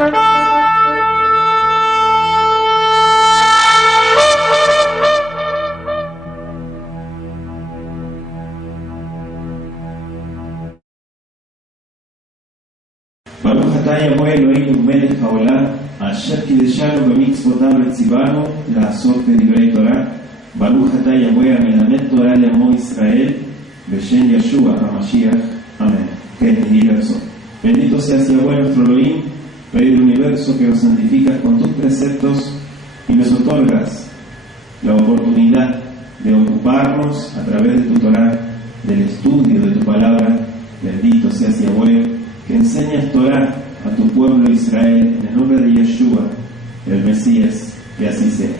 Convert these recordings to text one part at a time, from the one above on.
Baruch atah Yahweh Eloheinu melech haolam, asher kideshanu b'mitzvotav v'tzivanu la'asot b'divrei Torah. Baruch atah Yahweh המלמד Torah לעמו Israel, בשם Yeshua HaMashiach. Amén. Que es el verso. Bendito seas Yahweh nuestro Elohim, Rey del universo, que nos santificas con tus preceptos y nos otorgas la oportunidad de ocuparnos a través de tu Torah, del estudio de tu palabra. Bendito seas Yahweh, que enseñas Torah a tu pueblo Israel, en el nombre de Yeshua, el Mesías, que así sea.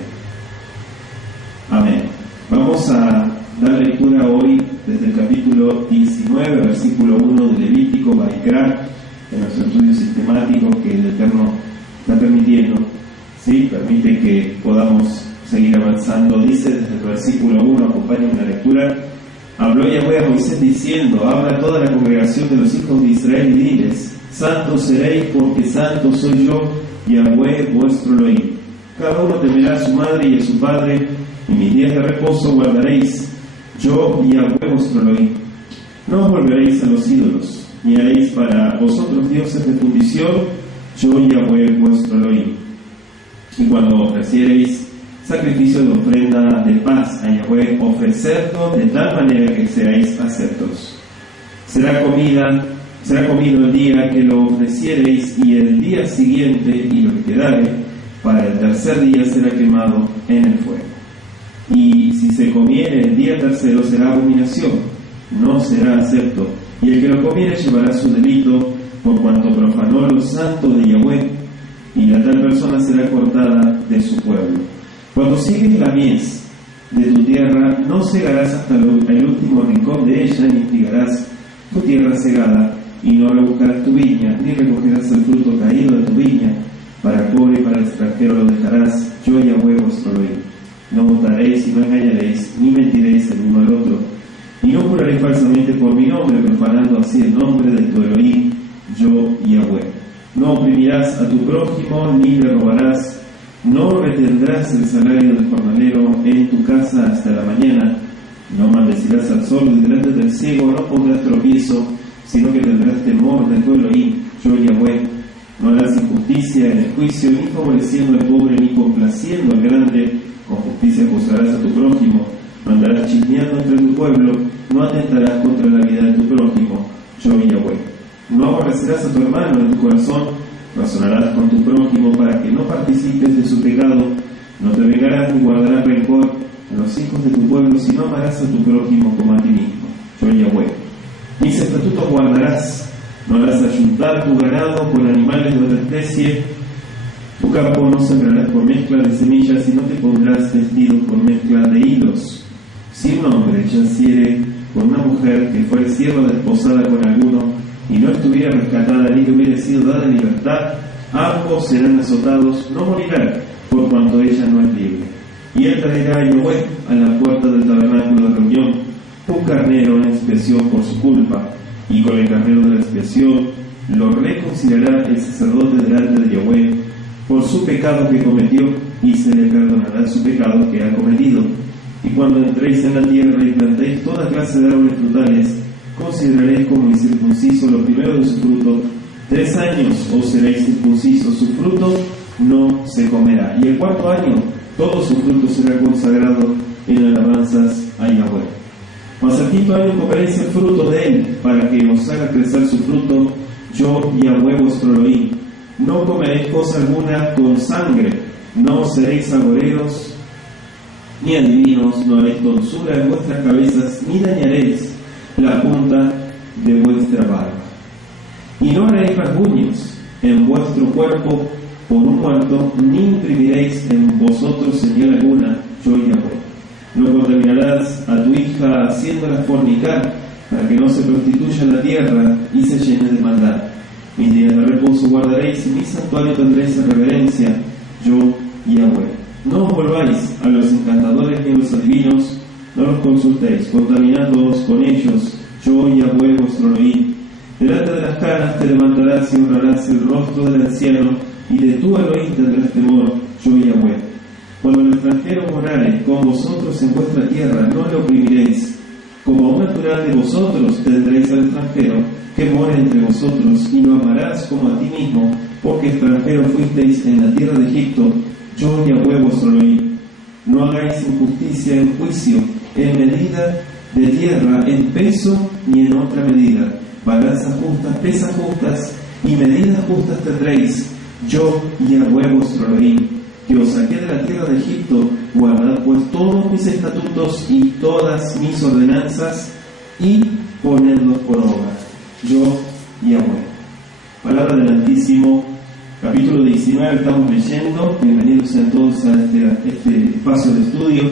Amén. Vamos a dar lectura hoy desde el capítulo 19, versículo 1 de Levítico, Vaikra, en nuestro estudio sistemático que el Eterno está permitiendo, ¿sí? Permite que podamos seguir avanzando. Dice desde el versículo 1, acompáñenme la lectura. Habló Yahweh a Moisés diciendo: habla a toda la congregación de los hijos de Israel y diles: santos seréis, porque santo soy yo, Yahweh vuestro Elohim. Cada uno temerá a su madre y a su padre, y mis días de reposo guardaréis, yo Yahweh vuestro Elohim. No os volveréis a los ídolos, ni haréis para vosotros dioses de fundición, yo Yahweh vuestro Elohim. Y cuando ofreciereis sacrificio de ofrenda de paz a Yahweh, ofrecedlo de tal manera que seáis aceptos. Será comido el día que lo ofreciereis, y el día siguiente, y lo que quedare, para el tercer día será quemado en el fuego. Y si se comiere el día tercero, será abominación, no será acepto, y el que lo comiere llevará su delito, por cuanto profanó lo santo de Yahweh, y la tal persona será cortada de su pueblo. Cuando sigues la mies de tu tierra, no cegarás hasta el último rincón de ella, ni trigarás tu tierra cegada, y no rebuscarás tu viña, ni recogerás el fruto caído de tu viña. Para pobre y para el extranjero lo dejarás, yo Yahweh vuestro Elohim. No votaréis y no engañaréis, ni mentiréis el uno al otro, y no juraréis falsamente por mi nombre, profanando así el nombre de tu Elohim, yo Yahweh. No oprimirás a tu prójimo, ni le robarás. No retendrás el salario del jornalero en tu casa hasta la mañana. No maldecirás al sol, y delante del ciego no pondrás tropiezo, sino que tendrás temor de tu Elohim, yo Yahweh. No harás injusticia en el juicio, ni favoreciendo al pobre, ni complaciendo al grande. Con justicia juzgarás a tu prójimo. No andarás chismeando entre tu pueblo, no atentarás contra la vida de tu prójimo, yo Yahweh. No aborrecerás a tu hermano en tu corazón. Razonarás con tu prójimo para que no participes de su pecado. No te vengarás ni guardarás rencor a los hijos de tu pueblo, sino amarás a tu prójimo como a ti mismo, yo Yahweh. Mis estatutos guardarás. No harás ayuntar tu ganado con animales de otra especie. Tu campo no sembrarás por mezcla de semillas, y no te pondrás vestido por mezcla de hilos. Si un hombre yaciere con una mujer que fuere sierva desposada con alguno, y no estuviera rescatada, ni que hubiera sido dada en libertad, ambos serán azotados, no morirán, por cuanto ella no es libre. Y él traerá a Yahweh a la puerta del tabernáculo de reunión un carnero en expiación por su culpa, y con el carnero de la expiación lo reconciliará el sacerdote delante de Yahweh por su pecado que cometió, y se le perdonará su pecado que ha cometido. Y cuando entréis en la tierra y plantéis toda clase de árboles frutales, consideraréis como incircunciso lo primero de su fruto. 3 años os seréis circuncisos, su fruto no se comerá. Y el 4º año todo su fruto será consagrado en alabanzas a Yahweh. Mas el 5º año comeréis el fruto de él, para que os haga crecer su fruto, yo Yahweh vuestro Elohim. No comeréis cosa alguna con sangre, no seréis agoreros ni adivinos, no haréis tonsura en vuestras cabezas, ni dañaréis la punta de vuestra barba. Y no haréis rasguños en vuestro cuerpo por un muerto, ni imprimiréis en vosotros señal alguna, yo Yahweh. No contaminarás a tu hija haciéndola fornicar, para que no se prostituya la tierra y se llene de maldad. Mis días de reposo guardaréis, y mi santuario tendréis en reverencia, yo Yahweh. No os volváis a los encantadores ni a los adivinos, no los consultéis, contaminándoos con ellos, yo Yahweh vuestro Elohim. Delante de las canas te levantarás y honrarás el rostro del anciano, y de tu Elohim tendrás temor, yo Yahweh. Cuando el extranjero morare con vosotros en vuestra tierra, no le oprimiréis. Como a un natural de vosotros tendréis al extranjero, que more entre vosotros, y lo amarás como a ti mismo, porque extranjero fuisteis en la tierra de Egipto, yo Yahweh vuestro Elohim. No hagáis injusticia en juicio, en medida de tierra, en peso ni en otra medida. Balanzas justas, pesas justas y medidas justas tendréis, yo Yahweh vuestro Elohim, que os saqué de la tierra de Egipto. Guardad pues todos mis estatutos y todas mis ordenanzas y ponedlos por obra, yo Yahweh. Palabra del Altísimo, capítulo 19, estamos leyendo. Bienvenidos sean todos a este espacio de estudio.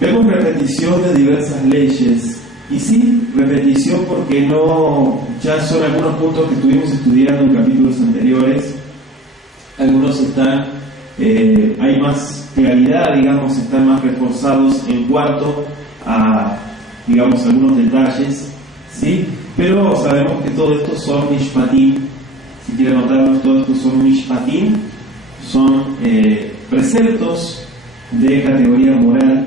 Vemos repetición de diversas leyes, y sí, repetición porque ya son algunos puntos que estuvimos estudiando en capítulos anteriores. Algunos están, hay más claridad, digamos, están más reforzados en cuanto a, digamos, algunos detalles, ¿sí? Pero sabemos que todo esto son mishpatim. Si quieren notarlo, todo esto son mishpatim, son preceptos de categoría moral,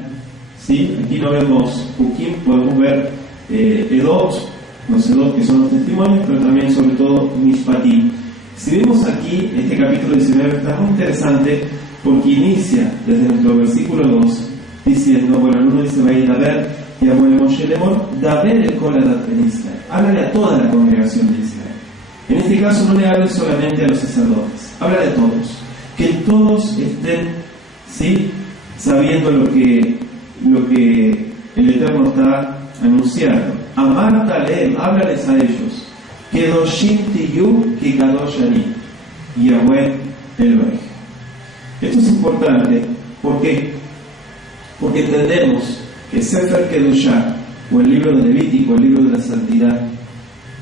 ¿sí? Aquí no vemos hukim, podemos ver edot, los edot que son los testimonios, pero también sobre todo mishpatim. Si vemos aquí, este capítulo 19 está muy interesante porque inicia desde nuestro versículo 2 diciendo, bueno, uno dice, va a ir a ver, y a Moshe Lemor, Daber el Koladat en Israel. Háblale a toda la congregación de Israel. En este caso no le hable solamente a los sacerdotes, habla de todos, que todos estén, ¿sí?, sabiendo lo que el Eterno está anunciando. Amar Talem, háblales a ellos. Kedoshim tiyu ki kadosh ani, Yahweh Elohim. Esto es importante, ¿por qué? Porque entendemos que Sefer Kedoshá, o el libro de Levítico, el libro de la santidad,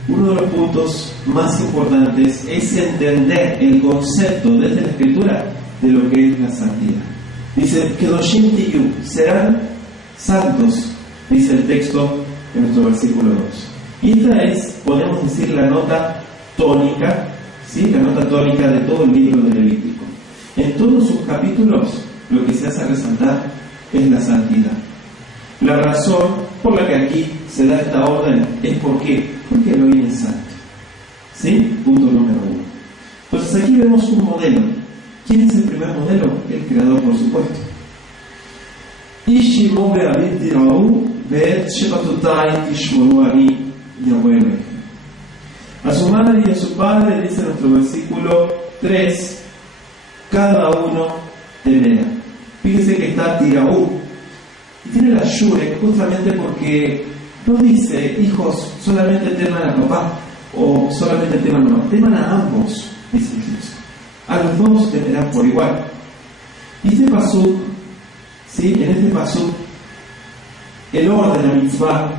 uno de los puntos más importantes es entender el concepto desde la Escritura de lo que es la santidad. Dice, Kedoshim tiyu, serán santos, dice el texto de nuestro versículo 2. Y esta es, podemos decir, la nota tónica, ¿sí?, la nota tónica de todo el libro de Levítico. En todos sus capítulos, lo que se hace resaltar es la santidad. La razón por la que aquí se da esta orden es porque Elohim es santo. ¿Sí? Punto número 1. Entonces aquí vemos un modelo. ¿Quién es el primer modelo? El Creador, por supuesto. Ishimo be'avit tirau ve'et shebatutai tishmoru ani Yahweh. A su madre y a su padre, dice nuestro versículo 3, cada uno temerá. Fíjese que está Tiraú. Y tiene la Shure justamente porque no dice, hijos, solamente teman a papá o solamente teman a mamá. Teman a ambos, dice Jesús. A los dos temerán por igual. Y este pasuk, ¿sí?, en este pasuk, el orden, la mitzvah,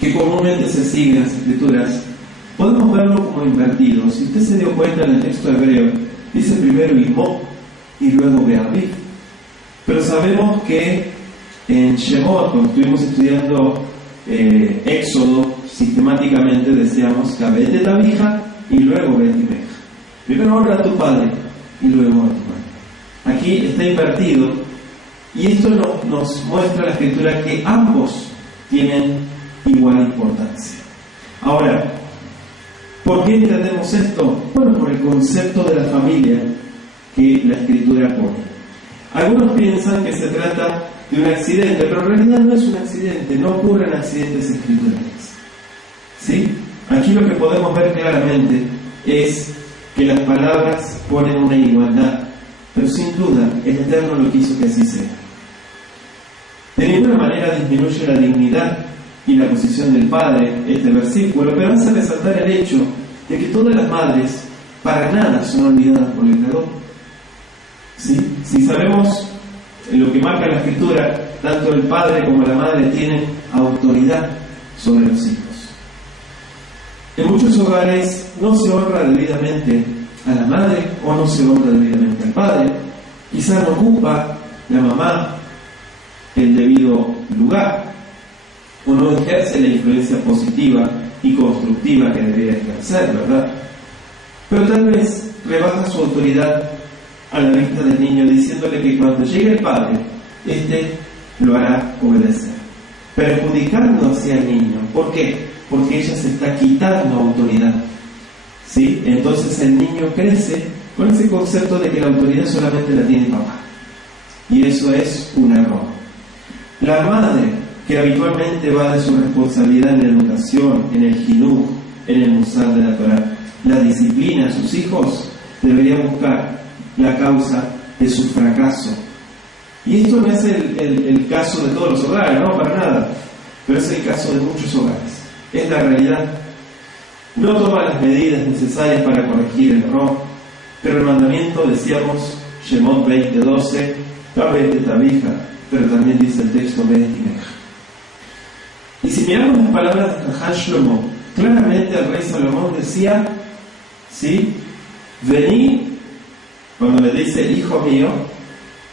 que comúnmente se sigue en las Escrituras, podemos verlo como invertido. Si usted se dio cuenta en el texto hebreo, dice primero Imó y luego Be'aviv. Pero sabemos que en Shemot, cuando estuvimos estudiando Éxodo, sistemáticamente decíamos Kabete Tabija y luego Betimeja. Primero honra a tu padre y luego a tu madre. Aquí está invertido y esto nos muestra la Escritura que ambos tienen igual importancia. Ahora, ¿por qué entendemos esto? Bueno, por el concepto de la familia que la Escritura pone. Algunos piensan que se trata de un accidente, pero en realidad no es un accidente, no ocurren accidentes escriturales. ¿Sí? Aquí lo que podemos ver claramente es que las palabras ponen una igualdad, pero sin duda el Eterno lo quiso que así sea. De ninguna manera disminuye la dignidad y la posición del padre este versículo, pero hace resaltar el hecho de que todas las madres para nada son olvidadas por el Creador. ¿Sí? Si sabemos lo que marca la Escritura, tanto el padre como la madre tienen autoridad sobre los hijos. En muchos hogares no se honra debidamente a la madre o no se honra debidamente al padre. Quizá no ocupa la mamá el debido lugar o no ejerce la influencia positiva y constructiva que debería ejercer, ¿verdad? Pero tal vez rebaja su autoridad a la vista del niño, diciéndole que cuando llegue el padre, éste lo hará obedecer, perjudicando hacia el niño. ¿Por qué? Porque ella se está quitando autoridad, ¿sí? Entonces el niño crece con ese concepto de que la autoridad solamente la tiene papá, y eso es un error. La madre, que habitualmente va de su responsabilidad en la educación, en el jinuj, en el musar de la Torá, la disciplina a sus hijos, debería buscar la causa de su fracaso. Y esto no es el caso de todos los hogares, no, para nada, pero es el caso de muchos hogares. Es la realidad. No toma las medidas necesarias para corregir el error, pero el mandamiento, decíamos, Shemot 20:12, Tabet de Tabija, pero también dice el texto Be'etimeja. Y si miramos las palabras de Jajam Shlomo, claramente el rey Salomón decía, ¿sí? Vení, cuando le dice hijo mío,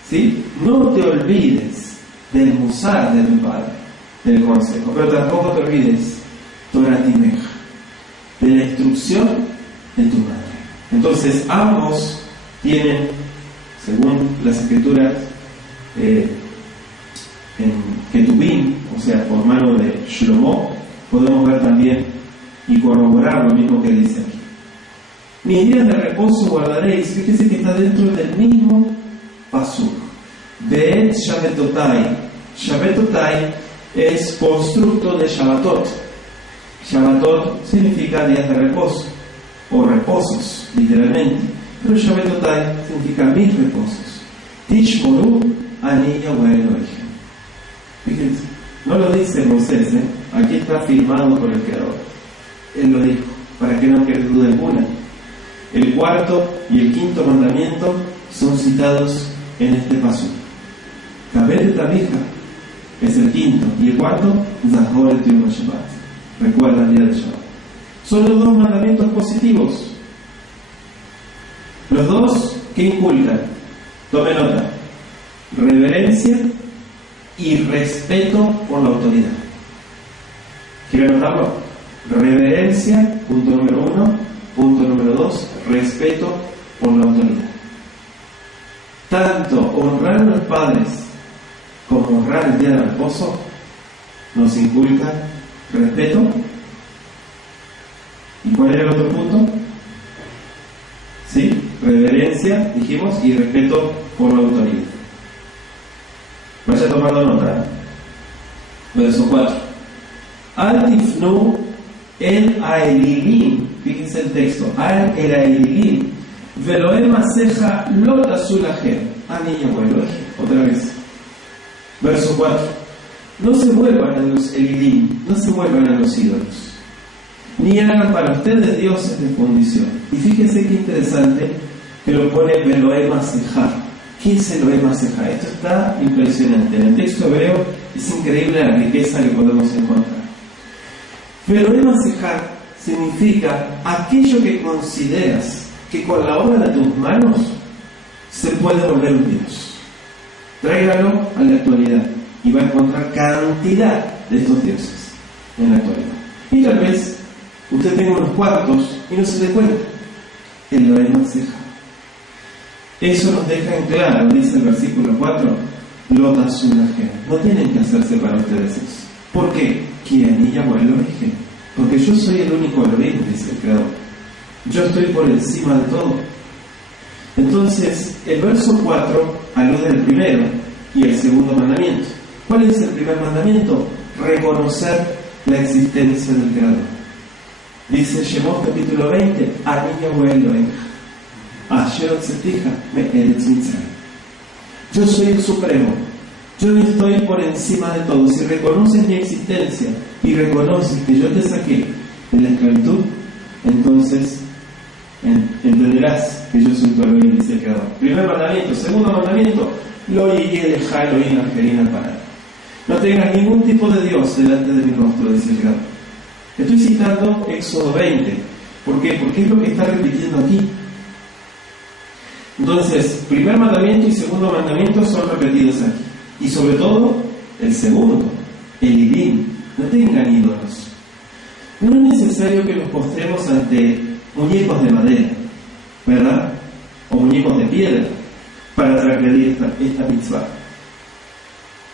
¿sí? No te olvides del musar de tu padre, del consejo, pero tampoco te olvides Toratimeja, de la instrucción de tu madre. Entonces ambos tienen, según las escrituras, en Ketubim, o sea, por mano de Shlomo, podemos ver también y corroborar lo mismo que dice aquí. Mis días de reposo guardaréis. Fíjese que está dentro del mismo pasuk. Be'et Shabbatotai. Shabbatotai es constructo de Shabbatot. Shabbatot significa días de reposo, o reposos, literalmente. Pero Shabbatotai significa mis reposos. Tishmoru ani Yahweh Elohim. Fíjense, no lo dice Moisés, aquí está firmado por el Creador. Él lo dijo, para que no quede duda alguna. El cuarto y el quinto mandamiento son citados en este paso. Tabet de Tabija es el quinto, y el cuarto, Zahor et Yom Shabbat. Recuerda el día de Shabbat. Son los dos mandamientos positivos. Los dos que inculcan, tome nota, reverencia y respeto por la autoridad. ¿Quieren anotarlo? Reverencia, punto número 1. Punto número 2, respeto por la autoridad. Tanto honrar a los padres como honrar el día de reposo nos inculca respeto. ¿Y cuál era el otro punto? Sí, reverencia, dijimos, y respeto por la autoridad. Vaya tomando nota. Verso 4. Al tifnu el aelilim. Fíjense el texto. Al el aelilim. Veloem aseja lota sulajem. Anilla vuelve. Otra vez. Verso 4. No se vuelvan a los elilim. No se vuelvan a los ídolos. Ni hagan para ustedes dioses de fundición. Y fíjense qué interesante que lo pone Veloem aseja. ¿Qué es Elohim aseja? Esto está impresionante. En el texto hebreo es increíble la riqueza que podemos encontrar. Elohim aseja significa aquello que consideras que con la obra de tus manos se puede volver un Dios. Tráigalo a la actualidad y va a encontrar cantidad de estos dioses en la actualidad. Y tal vez usted tenga unos cuantos y no se dé cuenta. Elohim aseja. Eso nos deja en claro, dice el versículo 4, Lota Sulajem. No tienen que hacerse para ustedes eso. ¿Por qué? ¿Quién llama el origen? Porque yo soy el único Elohim, dice el Creador. Yo estoy por encima de todo. Entonces, el verso 4 alude al primero y el segundo mandamiento. ¿Cuál es el primer mandamiento? Reconocer la existencia del Creador. Dice Shemot capítulo 20, Ani Yahweh Elohim. Yo soy el Supremo. Yo estoy por encima de todo. Si reconoces mi existencia y reconoces que yo te saqué de la esclavitud, entonces entenderás que yo soy tu Elohim, dice el Creador. Primer mandamiento. Segundo mandamiento, lo yeleja Elohim angelina para. No tengas ningún tipo de Dios delante de mi rostro, dice el Creador. Estoy citando Éxodo 20. ¿Por qué? Porque es lo que está repitiendo aquí. Entonces, primer mandamiento y segundo mandamiento son repetidos aquí. Y sobre todo, el segundo, el Ilim. No tengan ídolos. No es necesario que nos postremos ante muñecos de madera. ¿verdad? O muñecos de piedra para transgredir esta mitzvah.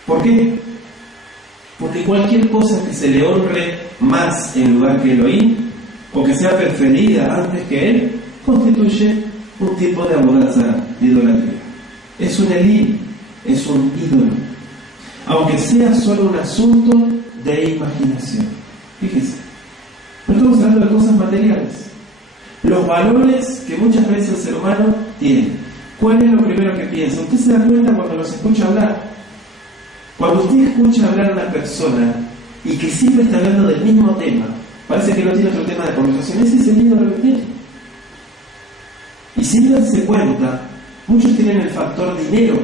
¿Por qué? Porque cualquier cosa que se le honre más en lugar que Elohim, o que sea preferida antes que Él, constituye un tipo de abodanza, de idolatría. Es un Elim, es un ídolo, aunque sea solo un asunto de imaginación. Fíjense, no estamos hablando de cosas materiales. Los valores que muchas veces el ser humano tiene. ¿Cuál es lo primero que piensa? Usted se da cuenta cuando los escucha hablar. Cuando usted escucha hablar a una persona y que siempre está hablando del mismo tema, parece que no tiene otro tema de conversación, ese es el ídolo que tiene. Y sin darse cuenta, muchos tienen el factor dinero.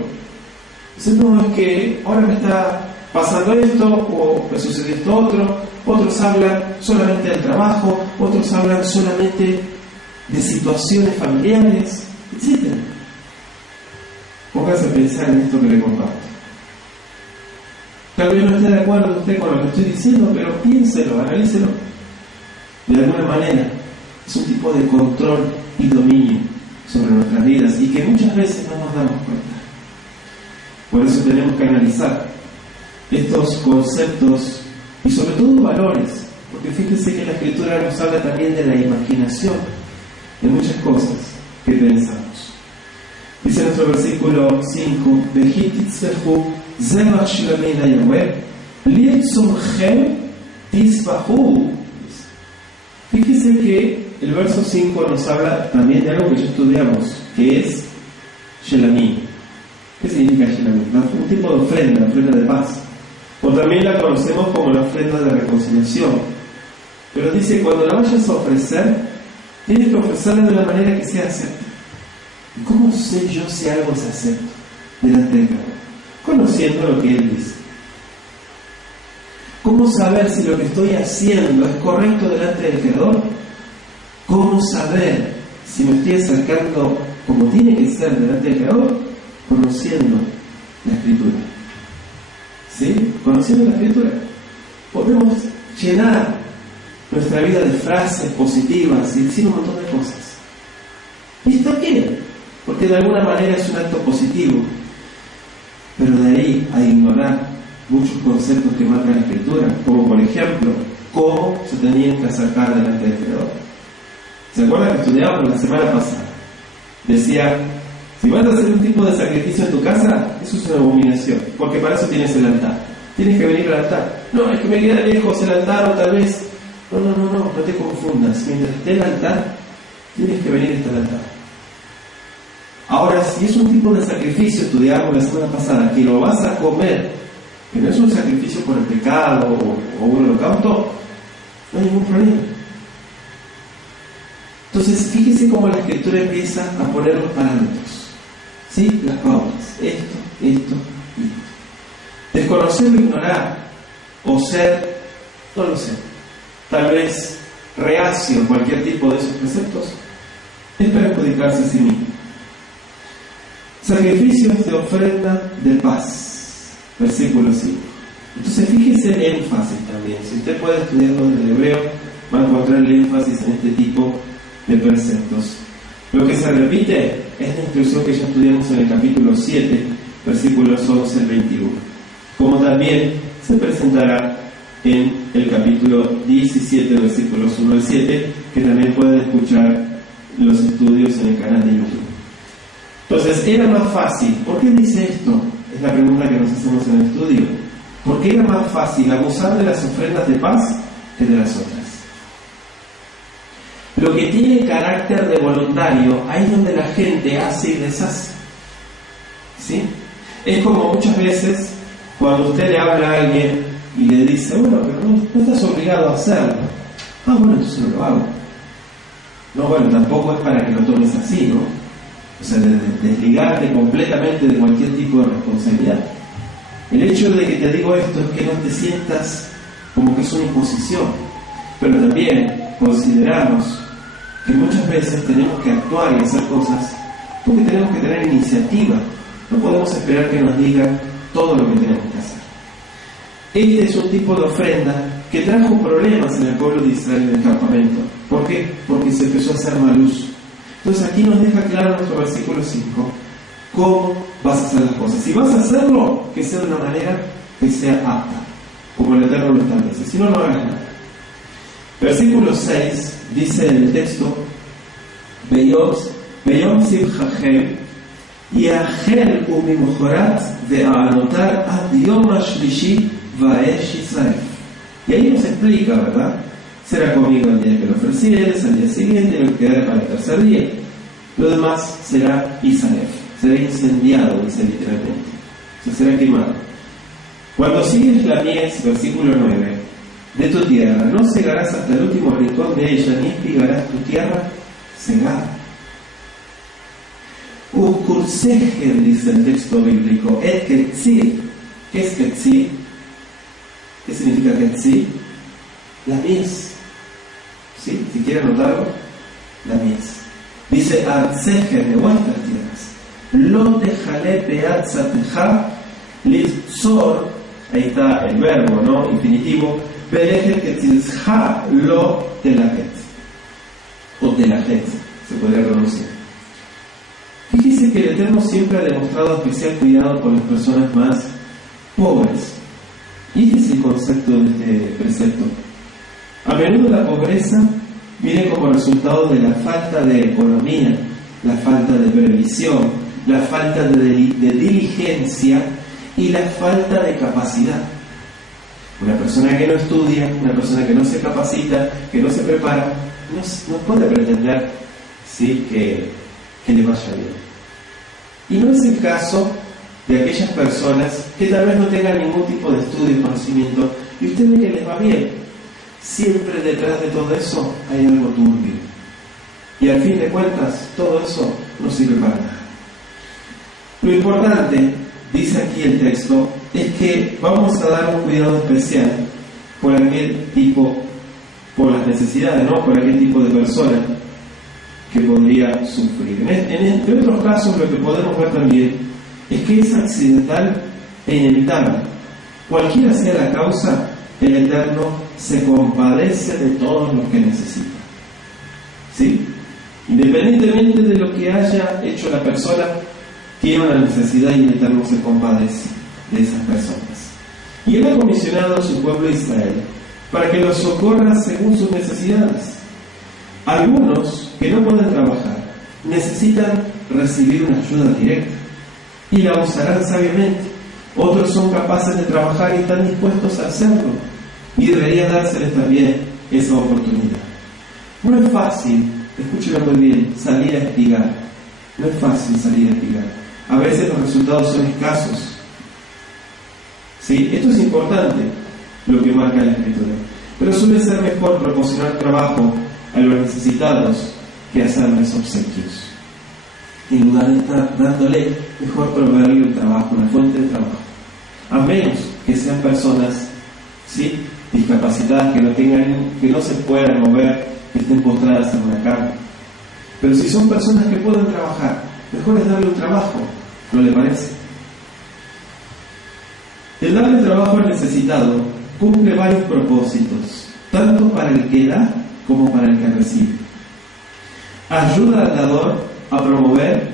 Dicen, no, es que ahora me está pasando esto, o me sucedió esto otro. Otros hablan solamente del trabajo, otros hablan solamente de situaciones familiares, etc. Póngase a pensar en esto que le comparto. Tal vez no esté de acuerdo usted con lo que estoy diciendo, pero piénselo, analícelo. De alguna manera, es un tipo de control y dominio sobre nuestras vidas y que muchas veces no nos damos cuenta. Por eso tenemos que analizar estos conceptos y sobre todo valores, porque fíjense que la Escritura nos habla también de la imaginación, de muchas cosas que pensamos. Dice nuestro versículo 5: Vejititzvehu zevach shlamim hayaweh litzomchem tisbahu. Fíjense que el verso 5 nos habla también de algo que ya estudiamos, que es Shelamim. ¿Qué significa Shelamim? Un tipo de ofrenda, la ofrenda de paz. O también la conocemos como la ofrenda de reconciliación. Pero dice, cuando la vayas a ofrecer, tienes que ofrecerla de una manera que sea acepta. ¿Y cómo sé yo si algo es acepto delante de Dios? Conociendo lo que Él dice. ¿Cómo saber si lo que estoy haciendo es correcto delante del Creador? ¿Cómo saber si me estoy acercando como tiene que ser delante del Creador? Conociendo la Escritura. ¿Sí? Conociendo la Escritura. Podemos llenar nuestra vida de frases positivas y decir un montón de cosas. Y está bien, porque de alguna manera es un acto positivo. Pero de ahí a ignorar muchos conceptos que marca la Escritura, como por ejemplo, cómo se tenían que acercar delante del Creador. ¿Se acuerdan que estudiábamos la semana pasada? Decía, si vas a hacer un tipo de sacrificio en tu casa, eso es una abominación, porque para eso tienes el altar. Tienes que venir al altar. No, es que me queda lejos el altar, o tal vez. No te confundas. Mientras esté el altar, tienes que venir hasta el altar. Ahora, si es un tipo de sacrificio, estudiamos la semana pasada, que lo vas a comer, que no es un sacrificio por el pecado o un holocausto, no hay ningún problema. Entonces, fíjese cómo la Escritura empieza a poner los parámetros, ¿sí? Las pautas, esto y esto. Desconocer o ignorar, o ser, no lo sé, tal vez reacio a cualquier tipo de esos preceptos, es perjudicarse a sí mismo. Sacrificios de ofrenda de paz, versículo 5. Entonces fíjese el énfasis también. Si usted puede estudiarlo en el hebreo, va a encontrar el énfasis en este tipo de preceptos. Lo que se repite es la instrucción que ya estudiamos en el capítulo 7, versículos 11 al 21. Como también se presentará en el capítulo 17, versículos 1 al 7, que también pueden escuchar los estudios en el canal de YouTube. Entonces, era más fácil. ¿Por qué dice esto? Es la pregunta que nos hacemos en el estudio. ¿Por qué era más fácil abusar de las ofrendas de paz que de las otras? Lo que tiene carácter de voluntario, ahí es donde la gente hace y deshace. ¿Sí? Es como muchas veces cuando usted le habla a alguien y le dice, bueno, pero no estás obligado a hacerlo. Ah, bueno, entonces no lo hago. No, bueno, tampoco es para que lo tomes así, ¿no? O sea, desligarte completamente de cualquier tipo de responsabilidad. El hecho de que te digo esto es que no te sientas como que es una imposición, pero también consideramos que muchas veces tenemos que actuar y hacer cosas porque tenemos que tener iniciativa. No podemos esperar que nos digan todo lo que tenemos que hacer. Este es un tipo de ofrenda que trajo problemas en el pueblo de Israel en el campamento. ¿Por qué? Porque se empezó a hacer mal uso. Entonces aquí nos deja claro nuestro versículo 5 cómo vas a hacer las cosas. Si vas a hacerlo, que sea de una manera que sea apta, como el Eterno lo establece. Si no, no hagas nada. Versículo 6 dice en el texto: Beyom Simchachem Yachel U'Mimochorat Ve'anotar Ad Yom HaShlishi Va'esh Yisrael. Y ahí nos explica, ¿verdad? Será conmigo el día que lo ofrecieres, al día siguiente, y lo que quede para el tercer día. Lo demás será Israel, será incendiado, dice literalmente. O sea, será quemado. Cuando sigues la mies, versículo 9, de tu tierra, no cegarás hasta el último rincón de ella, ni espigarás tu tierra cegada. Ukurseger, dice el texto bíblico, et ketzir. ¿Qué es ketzir? ¿Qué significa ketzir? La mies. ¿Sí? Si quieren anotarlo, la mies. Dice, Arseger de vuestras tierras. Lo dejale peatzateja litzor. Ahí está el verbo, ¿no? Infinitivo. Belejer ketzilja lo telajet. O telajet, se podría pronunciar. Fíjese que el Eterno siempre ha demostrado especial cuidado por las personas más pobres. Y este es el concepto de este precepto. A menudo la pobreza viene como resultado de la falta de economía, la falta de previsión, la falta de diligencia y la falta de capacidad. Una persona que no estudia, una persona que no se capacita, que no se prepara, no puede pretender, ¿sí?, que le vaya bien. Y no es el caso de aquellas personas que tal vez no tengan ningún tipo de estudio y conocimiento y usted ve que les va bien. Siempre detrás de todo eso hay algo turbio. Y al fin de cuentas, todo eso no sirve para nada. Lo importante, dice aquí el texto, es que vamos a dar un cuidado especial por aquel tipo, por las necesidades, ¿no? Por aquel tipo de persona que podría sufrir. Entre otros casos, lo que podemos ver también es que es accidental e inevitable. Cualquiera sea la causa, el Eterno se compadece de todos los que necesitan. ¿Sí? Independientemente de lo que haya hecho la persona, tiene una necesidad y el Eterno se compadece de esas personas. Y Él ha comisionado a su pueblo Israel para que los socorra según sus necesidades. Algunos que no pueden trabajar necesitan recibir una ayuda directa y la usarán sabiamente. Otros son capaces de trabajar y están dispuestos a hacerlo, y debería dárseles también esa oportunidad. No es fácil, escúchenlo muy bien, salir a espigar. No es fácil salir a espigar. A veces los resultados son escasos. ¿Sí? Esto es importante, lo que marca la Escritura. Pero suele ser mejor proporcionar trabajo a los necesitados que hacerles obsequios. En lugar de estar dándole, mejor proveerle un trabajo, una fuente de trabajo. A menos que sean personas, ¿sí?, discapacitadas, que no se puedan mover, que estén postradas en una cama. Pero si son personas que pueden trabajar, mejor es darle un trabajo, ¿no le parece? El darle trabajo al necesitado cumple varios propósitos, tanto para el que da como para el que recibe. Ayuda al dador a promover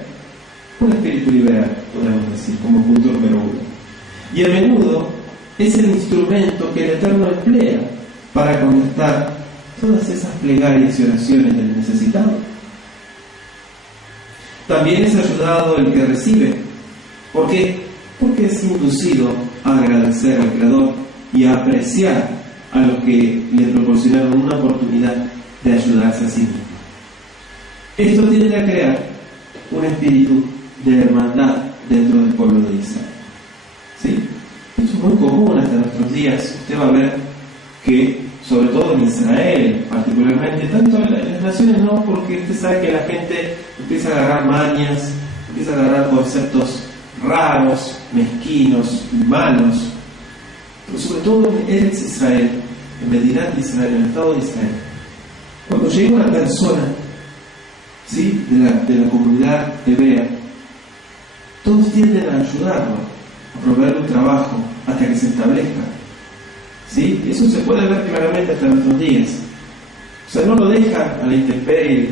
un espíritu liberal, podemos decir, como punto número 1. Y a menudo es el instrumento que el Eterno emplea para contestar todas esas plegarias y oraciones del necesitado. También es ayudado el que recibe. ¿Por qué? Porque es inducido a agradecer al Creador y a apreciar a los que le proporcionaron una oportunidad de ayudarse a sí mismo. Esto tiende a crear un espíritu de hermandad dentro del pueblo de Israel. ¿Sí? Esto es muy común hasta nuestros días. Usted va a ver que, sobre todo en Israel, particularmente, tanto en las naciones no, porque usted sabe que la gente empieza a agarrar mañas, empieza a agarrar conceptos raros, mezquinos, malos, pero sobre todo en Eretz Israel, en Medirat Israel, en el Estado de Israel. Cuando llega una persona, ¿sí?, de la comunidad hebrea, todos tienden a ayudarlo, a proveerle un trabajo hasta que se establezca. ¿Sí? Eso se puede ver claramente hasta nuestros días. O sea, no lo dejan a la intemperie,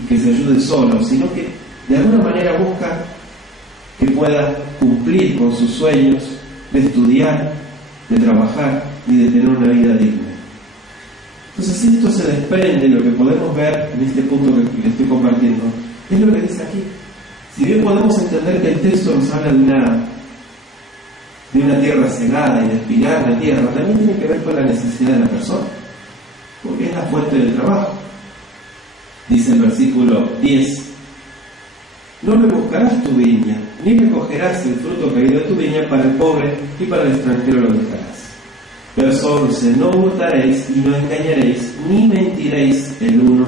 y que se ayude solo, sino que de alguna manera busca que pueda cumplir con sus sueños de estudiar, de trabajar y de tener una vida digna. Entonces, si esto se desprende, lo que podemos ver en este punto que les estoy compartiendo, es lo que dice aquí. Si bien podemos entender que el texto nos habla de una tierra cegada y de espigar la tierra, también tiene que ver con la necesidad de la persona, porque es la fuente del trabajo. Dice el versículo 10: no rebuscarás tu viña, ni recogerás el fruto caído de tu viña para el pobre, y para el extranjero lo dejarás. Verso 11: no hurtaréis y no engañaréis, ni mentiréis el uno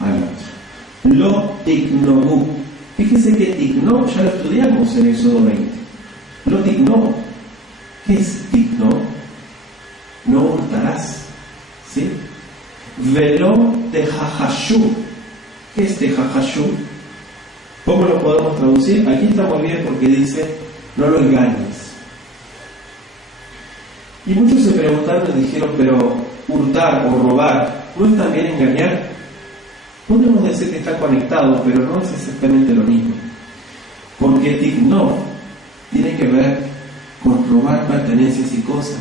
al otro. Lo tignobu. Fíjese que tigno ya lo estudiamos en Éxodo 20. Lo tigno. ¿Qué es tigno? No hurtarás. ¿Sí? Velo tehajashu. ¿Qué es tehajashu? ¿Cómo lo podemos traducir? Aquí está muy bien porque dice: no lo engañes. Y muchos se preguntaron y dijeron: pero hurtar o robar, ¿no es también engañar? Podemos decir que está conectado, pero no es exactamente lo mismo. Porque tigno tiene que ver con robar pertenencias y cosas,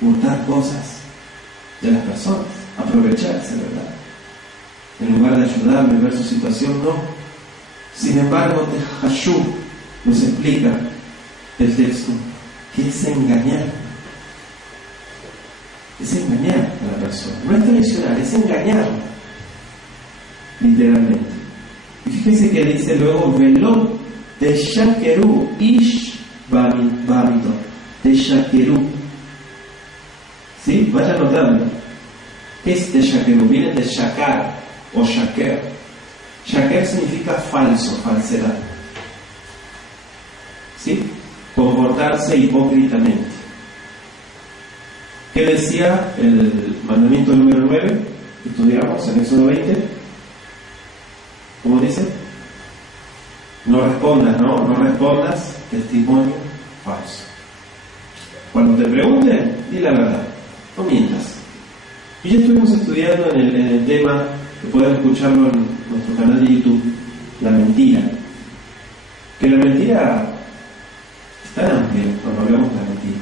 hurtar cosas de las personas, aprovecharse, ¿verdad? En lugar de ayudarle a ver su situación, no. Sin embargo, Tehashu nos explica el texto que es engañar. Es engañar a la persona. No es traicionar, es engañar. Literalmente. Y fíjense que dice luego: veló de shakeru ish bamito. De shakeru. ¿Sí? Vaya notando. ¿Qué es de shakeru? Viene de shakar o shaker. Shaker significa falso, falsedad. ¿Sí? Comportarse hipócritamente. ¿Qué decía el mandamiento número 9 que estudiamos en Éxodo 20? ¿Cómo dice? No respondas, ¿no? No respondas testimonio falso. Cuando te pregunten, di la verdad, no mientas. Y ya estuvimos estudiando en el tema, que pueden escucharlo en nuestro canal de YouTube, la mentira. Que la mentira es tan amplia cuando hablamos de la mentira.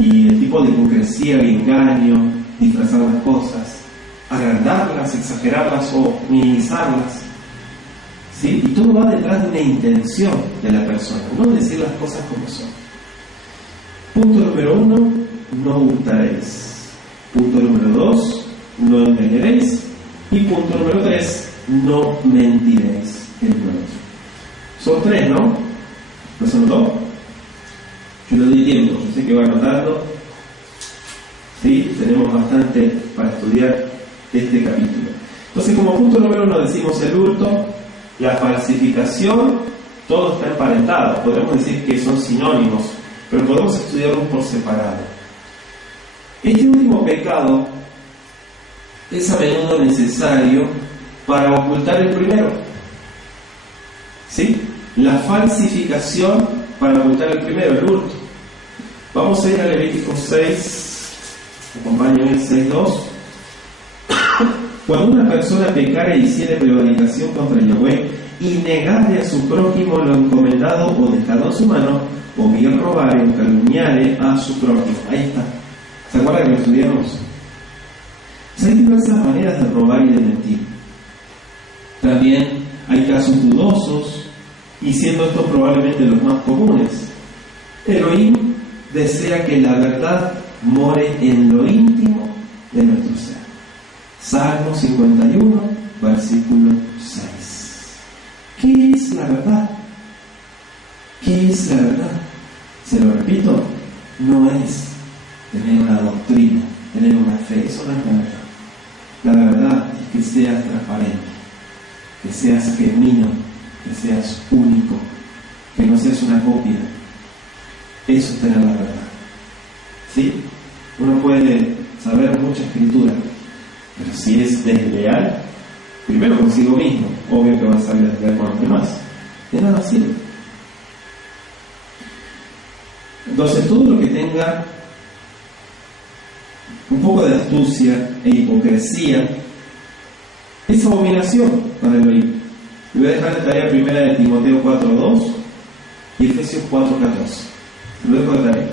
Y el tipo de hipocresía y engaño, disfrazar las cosas, agrandarlas, exagerarlas o minimizarlas. ¿Sí? Y todo va detrás de una intención de la persona, no decir las cosas como son. Punto número 1, no hurtaréis. Punto número 2, no engañaréis. Y punto número 3, no mentiréis el uno al otro. Son 3, ¿no? ¿No son 2? Yo le doy tiempo, yo sé que va anotando. ¿Sí? Tenemos bastante para estudiar este capítulo. Entonces, como punto número 1 decimos el hurto, la falsificación, todo está emparentado. Podemos decir que son sinónimos, pero podemos estudiarlos por separado. Este último pecado es a menudo necesario para ocultar el primero. ¿Sí? La falsificación para ocultar el primero, el hurto. Vamos a ir a Levítico 6, acompáñenme, 6:2. Cuando una persona pecare y hiciere prevaricación contra Yahweh y negare a su prójimo lo encomendado o dejado en su mano, o bien robare o calumniare a su prójimo. Ahí está. ¿Se acuerdan que lo estudiamos? Hay diversas maneras de robar y de mentir. También hay casos dudosos, y siendo estos probablemente los más comunes. Elohim desea que la verdad more en lo íntimo de nuestro ser. Salmo 51, versículo 6. ¿Qué es la verdad? ¿Qué es la verdad? Se lo repito, no es tener una doctrina, tener una fe, eso no es la verdad. La verdad es que seas transparente, que seas genuino, que seas único, que no seas una copia. Eso es tener la verdad. ¿Sí? Uno puede saber mucha escritura, pero si es desleal, primero consigo mismo, obvio que va a ser desleal con los demás. De nada sirve. Entonces, todo lo que tenga un poco de astucia e hipocresía Es abominación para el Elohim. Le voy a dejar de tarea primera de Timoteo 4:2 y Efesios 4:14. Lo dejo de tarea.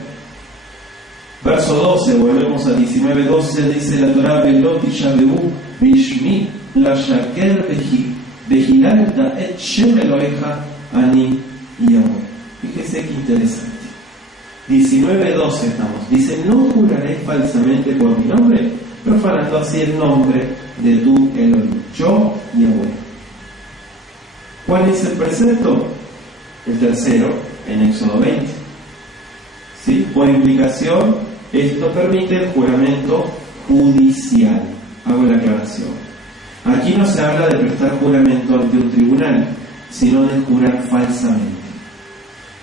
Verso 12, volvemos a 19:12, dice la Torah: Veloti Shabehu Bishmi la Shaker Vejilanta et Shem Eloheja Ani Yahweh. Fíjese qué interesante. 19:12 estamos. Dice: no juraré falsamente por mi nombre, profanando así el nombre de tu Elohim. Yo, Yahweh. ¿Cuál es el precepto? El tercero, en Éxodo 20. ¿Sí? Por implicación, esto permite el juramento judicial. Hago la aclaración. Aquí no se habla de prestar juramento ante un tribunal, sino de jurar falsamente.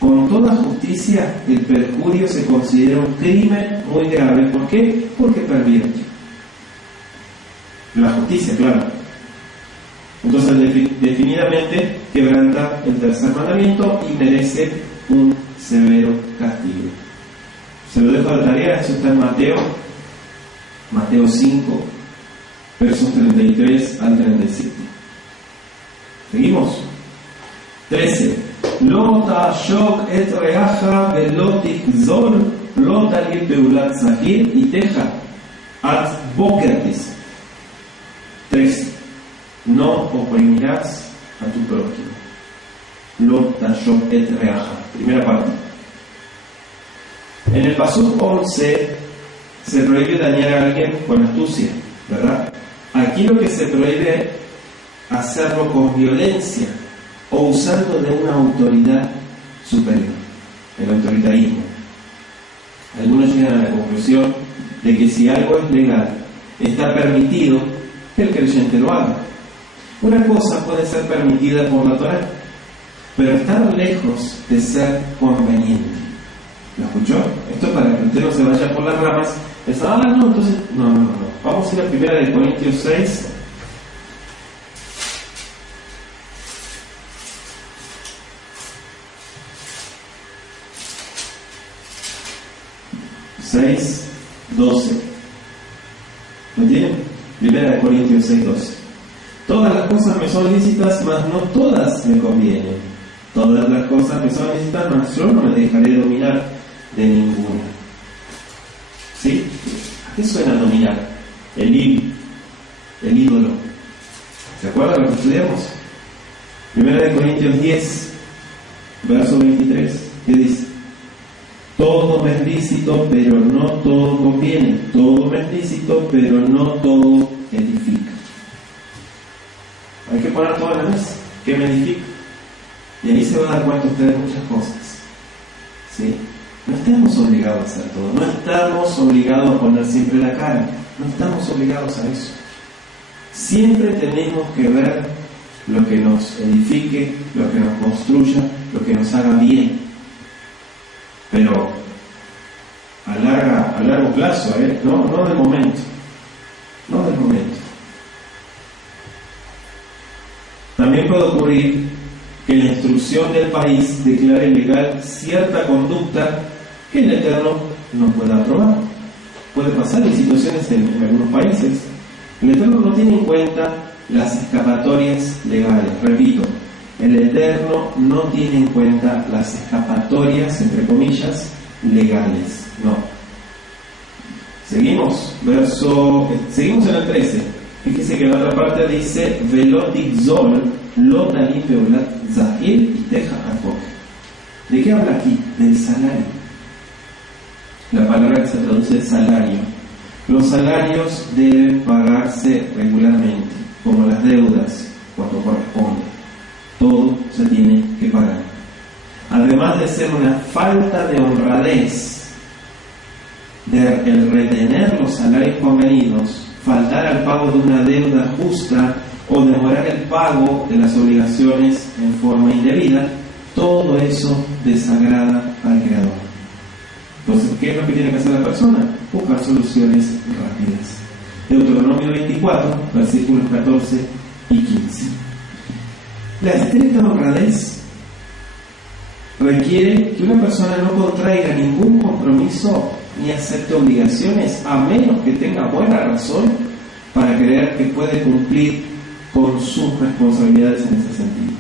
Con toda justicia, el perjurio se considera un crimen muy grave. ¿Por qué? Porque pervierte la justicia, claro. Entonces, definitivamente quebranta el tercer mandamiento y merece un severo castigo. Se lo dejo de tarea, eso está en Mateo 5, versos 33 al 37. ¿Seguimos? 13. Lo ta'ashok et reaja velo tikzol lo talir beulat zahir y teja at boker. 13. No oprimirás a tu prójimo. Lo ta'ashok et reaja. Primera parte. En el pasuk 11 se prohíbe dañar a alguien con astucia, ¿verdad? Aquí lo que se prohíbe hacerlo con violencia o usando de una autoridad superior, el autoritarismo. Algunos llegan a la conclusión de que si algo es legal, está permitido que el creyente lo haga. Una cosa puede ser permitida por la Torá, pero estar lejos de ser conveniente. ¿Lo escuchó? Esto es para que usted no se vaya por las ramas. No, entonces, no. Vamos a ir a primera de Corintios 6. (6, 12). ¿Lo tienen? Primera de Corintios 6, 12. Todas las cosas me son lícitas, mas no todas me convienen. Todas las cosas me son lícitas, mas yo no me dejaré dominar de ninguna. ¿Sí? ¿A qué suena dominar? El ídolo. ¿Se acuerdan lo que estudiamos? Primera de Corintios 10, verso 23. ¿Qué dice? Todo me es lícito, pero no todo conviene. Todo me es lícito, pero no todo edifica. Hay que poner todo en la mesa. ¿Qué me edifica? Y ahí se van a dar cuenta ustedes de muchas cosas. ¿Sí? No estamos obligados a hacer todo. No estamos obligados a poner siempre la cara. No estamos obligados a eso. Siempre tenemos que ver lo que nos edifique, lo que nos construya, lo que nos haga bien. Pero a largo plazo, no de momento. No del momento. También puede ocurrir que la instrucción del país declare legal cierta conducta que el Eterno no pueda aprobar. Puede pasar en situaciones en algunos países. El Eterno no tiene en cuenta las escapatorias legales. Repito, el Eterno no tiene en cuenta las escapatorias, entre comillas, legales. No. Seguimos en el 13. Fíjese que en la otra parte dice: Velotik Zol, lo talim beulat zahir y teja akok. ¿De qué habla aquí? Del salario. La palabra que se traduce salario. Los salarios deben pagarse regularmente, como las deudas, cuando corresponde. Todo se tiene que pagar. Además de ser una falta de honradez el retener los salarios convenidos, faltar al pago de una deuda justa o demorar el pago de las obligaciones en forma indebida, todo eso desagrada al Creador. Entonces, ¿qué es lo que tiene que hacer la persona? Buscar soluciones rápidas. Deuteronomio 24, versículos 14 y 15. La estricta honradez requiere que una persona no contraiga ningún compromiso ni acepte obligaciones, a menos que tenga buena razón para creer que puede cumplir con sus responsabilidades en ese sentido.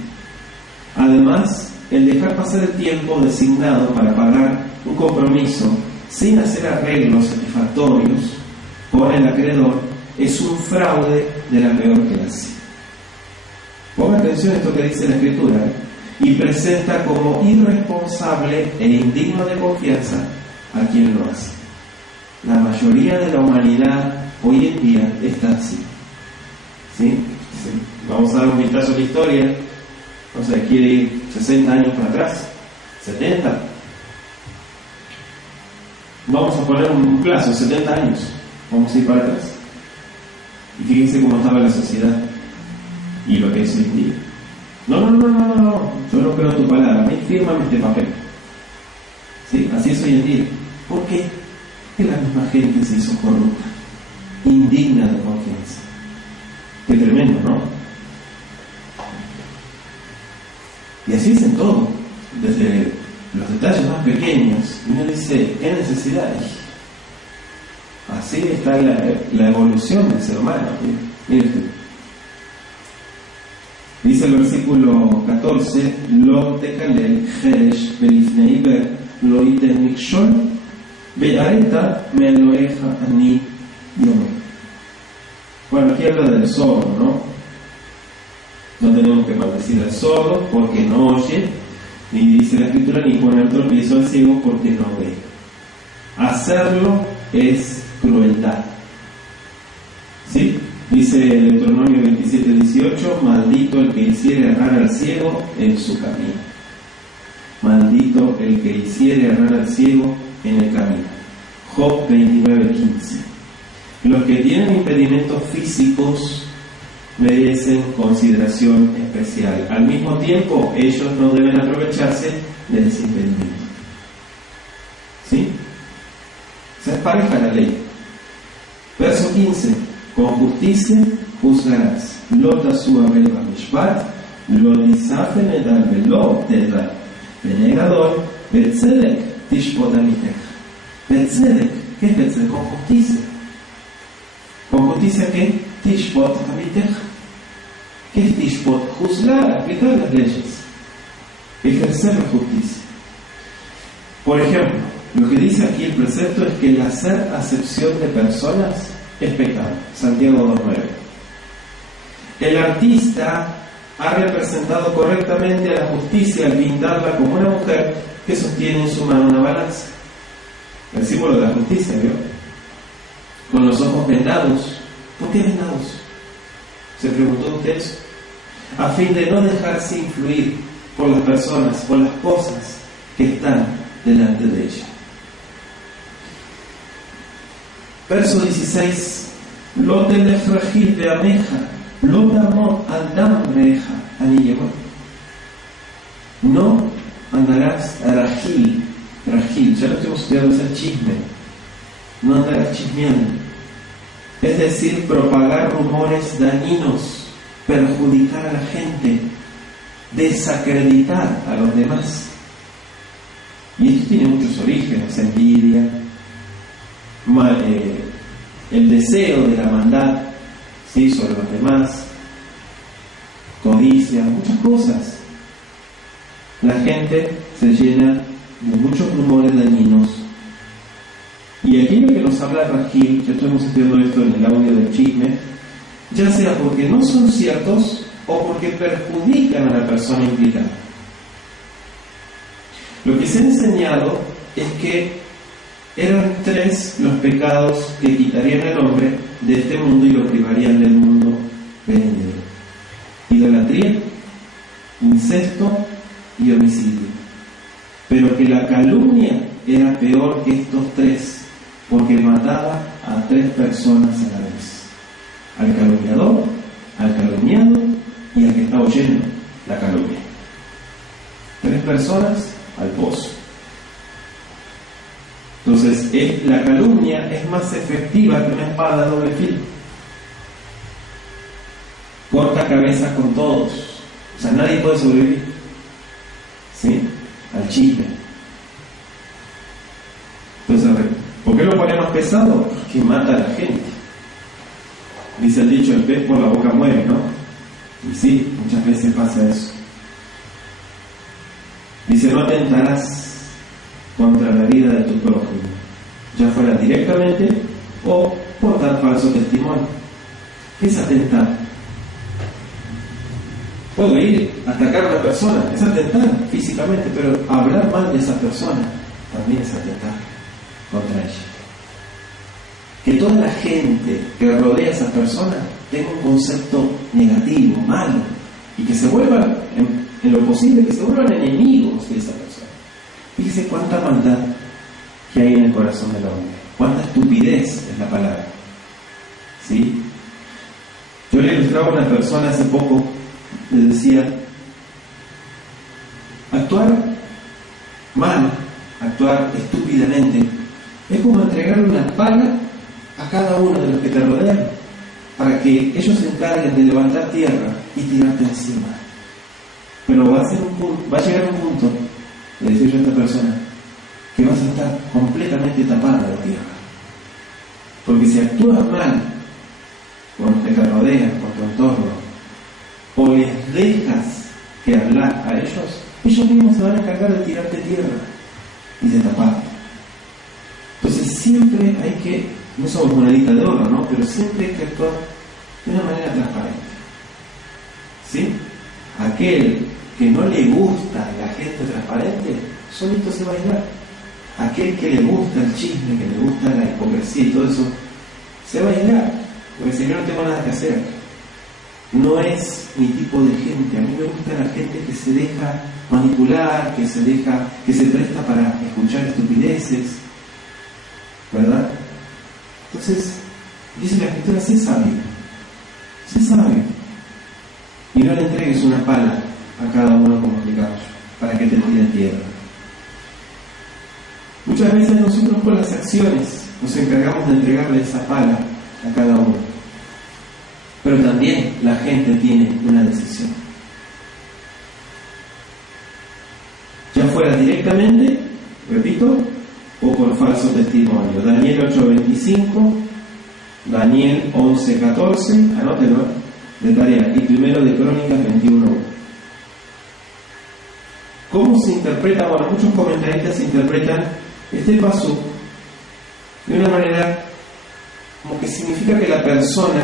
Además, el dejar pasar el tiempo designado para pagar un compromiso sin hacer arreglos satisfactorios con el acreedor es un fraude de la peor clase. Ponga atención a esto que dice la Escritura, y presenta como irresponsable e indigno de confianza a quien lo hace. La mayoría de la humanidad hoy en día está así. ¿Sí? Sí. Vamos a dar un vistazo a la historia. No sé, quiere ir 60 años para atrás, 70. Vamos a poner un plazo, 70 años. Vamos a ir para atrás. Y fíjense cómo estaba la sociedad y lo que es hoy en día. No, yo no creo en tu palabra, fírmame este papel. ¿Sí? Así es hoy en día. ¿Por qué? Porque la misma gente se hizo corrupta, indigna de confianza. Qué tremendo, ¿no? Y así es en todo, desde los detalles más pequeños. Y uno dice, ¿qué necesidad hay? Así está la evolución del ser humano. Mire usted. Dice el versículo 14, Lo tekalel jeresh belifnei ber lo iten mikshol ve'areta me eloheja ani yomer. Bueno, aquí habla del sordo, ¿no? No tenemos que maldecir al sordo porque no oye, ni dice la Escritura, ni poner tropiezo al ciego porque no ve. Hacerlo es crueldad. ¿Sí? Dice Deuteronomio 27:18, maldito el que hiciere errar al ciego en su camino. Maldito el que hiciere errar al ciego en el camino. Job 29:15. Los que tienen impedimentos físicos merecen consideración especial. Al mismo tiempo, ellos no deben aprovecharse de ese impedimento. ¿Sí? Se pareja la ley. Verso 15. Con justicia juzgarás. Lo tasua bel bamishpat, lo disafen edal velo tedal. Benegador, betzedek tishpot amitech. Betzedek, ¿qué es betzedek? Con justicia. ¿Con justicia qué? Tishpot amitech. ¿Qué es tishpot? Juzgar, aplicar las leyes, ejercer la justicia. Por ejemplo, lo que dice aquí el precepto es que el hacer acepción de personas es pecado. Santiago 2:9. El artista ha representado correctamente a la justicia al pintarla como una mujer que sostiene en su mano una balanza. El símbolo de la justicia, ¿vio? Con los ojos vendados. ¿Por qué vendados? ¿Se preguntó usted eso? A fin de no dejarse influir por las personas, por las cosas que están delante de ella. Verso 16. Lo telech rajil beameja, lo tamot adam reja aniyeva. No andarás rajil, ya lo que hemos estudiado es el chisme. No andarás chismeando. Es decir, propagar rumores dañinos, perjudicar a la gente, desacreditar a los demás. Y esto tiene muchos orígenes: envidia, el deseo de la maldad, ¿sí?, sobre los demás, codicia, muchas cosas. La gente se llena de muchos rumores dañinos. Y aquí lo que nos habla Rajil, ya estamos estudiando esto en el audio del chisme, ya sea porque no son ciertos o porque perjudican a la persona implicada. Lo que se ha enseñado es que eran 3 los pecados que quitarían al hombre de este mundo y lo privarían del mundo venidero: idolatría, incesto y homicidio. Pero que la calumnia era peor que estos 3, porque mataba a 3 personas a la vez: al calumniador, al calumniado y al que está oyendo la calumnia. 3 personas al pozo. Entonces, la calumnia es más efectiva que una espada de doble filo. Corta cabeza con todos. O sea, nadie puede sobrevivir, ¿sí?, al chisme. Entonces, a ver, ¿por qué lo pone más pesado? Porque mata a la gente. Dice el dicho, el pez por la boca muere, ¿no? Y sí, muchas veces pasa eso. Dice, no atentarás contra la vida de tu prójimo, ya fuera directamente o por dar falso testimonio. ¿Qué es atentar? Puedo ir a atacar a una persona, es atentar físicamente, pero hablar mal de esa persona también es atentar contra ella. Que toda la gente que rodea a esa persona tenga un concepto negativo, malo, y que se vuelvan, en lo posible, que se vuelvan enemigos de esa persona. Fíjese cuánta maldad que hay en el corazón del hombre, cuánta estupidez es la palabra. ¿Sí? Yo le ilustraba a una persona hace poco, le decía, actuar mal, actuar estúpidamente, es como entregarle una pala a cada uno de los que te rodean para que ellos se encarguen de levantar tierra y tirarte encima. Pero va a llegar un punto, le decía yo a esta persona, que vas a estar completamente tapada de tierra. Porque si actúas mal con los que te rodean, con tu entorno, o les dejas que hablar a ellos mismos se van a encargar de tirarte tierra y de taparte. Entonces siempre hay que, no somos monedita de oro, ¿no? Pero siempre hay que actuar de una manera transparente. ¿Sí? Aquel que no le gusta la gente transparente, solito se va a aislar. Aquel que le gusta el chisme, que le gusta la hipocresía y todo eso, se va a aislar, porque si yo no tengo nada que hacer. No es mi tipo de gente. A mí me gusta la gente que se deja manipular, que se presta para escuchar estupideces, ¿verdad? Entonces, dice la Escritura, sé sabio, y no le entregues una pala a cada uno, como explicamos, para que te tire tierra. Muchas veces nosotros con las acciones nos encargamos de entregarle esa pala a cada uno, pero también la gente tiene una decisión. Ya fuera directamente, repito, o por falso testimonio. Daniel 8:25, Daniel 11:14, anótelo de tarea, y primero de Crónicas 21:1. ¿Cómo se interpreta? Bueno, muchos comentaristas interpretan este paso de una manera como que significa que la persona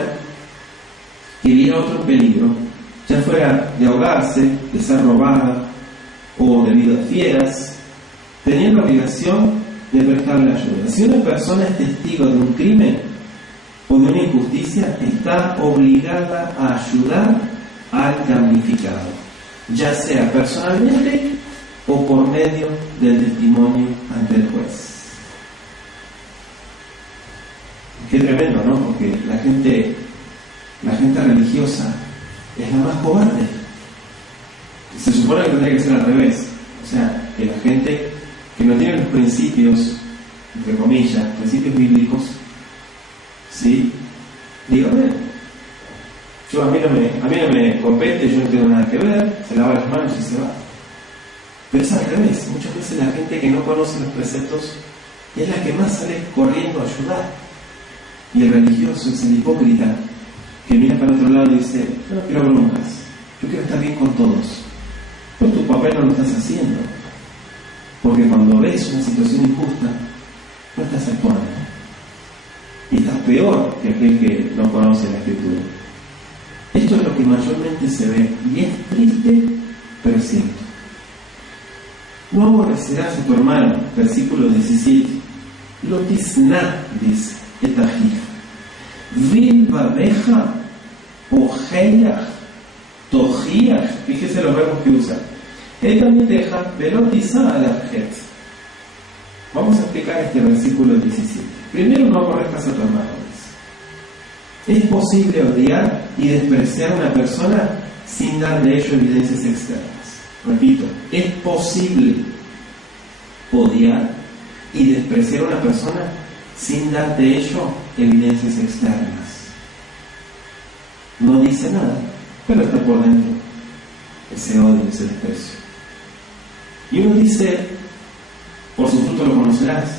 que viera a otro en peligro, ya fuera de ahogarse, de ser robada o debido a fieras, tenía la obligación de prestarle ayuda. Si una persona es testigo de un crimen o de una injusticia, está obligada a ayudar al damnificado, ya sea personalmente o por medio del testimonio ante el juez. Qué tremendo, ¿no? Porque la gente religiosa es la más cobarde. Se supone que tendría que ser al revés. O sea, que la gente que no tiene los principios, entre comillas, principios bíblicos, ¿sí? Diga, bueno, a mí no me compete, yo no tengo nada que ver, se lava las manos y se va. Pero es al revés. Muchas veces la gente que no conoce los preceptos es la que más sale corriendo a ayudar. Y el religioso es el hipócrita que mira para otro lado y dice, yo no quiero broncas, yo quiero estar bien con todos. Pero tu papel no lo estás haciendo, porque cuando ves una situación injusta, no estás actuando. Y estás peor que aquel que no conoce la Escritura. Esto es lo que mayormente se ve, y es triste, pero es cierto. No aborrecerás a tu hermano, versículo 17. Lo tisná, dice, etajif. Vilbabeja, ojeach, tojiach. Fíjese los verbos que usa. Etamiteja, velotizá a la jet. Vamos a explicar este versículo 17. Primero, no aborrezcas a tu hermano. Es posible odiar y despreciar a una persona sin dar de ello evidencias externas. Repito, es posible odiar y despreciar a una persona sin dar de ello evidencias externas. No dice nada, pero está por dentro ese odio, ese desprecio. Y uno dice, por su fruto lo conocerás.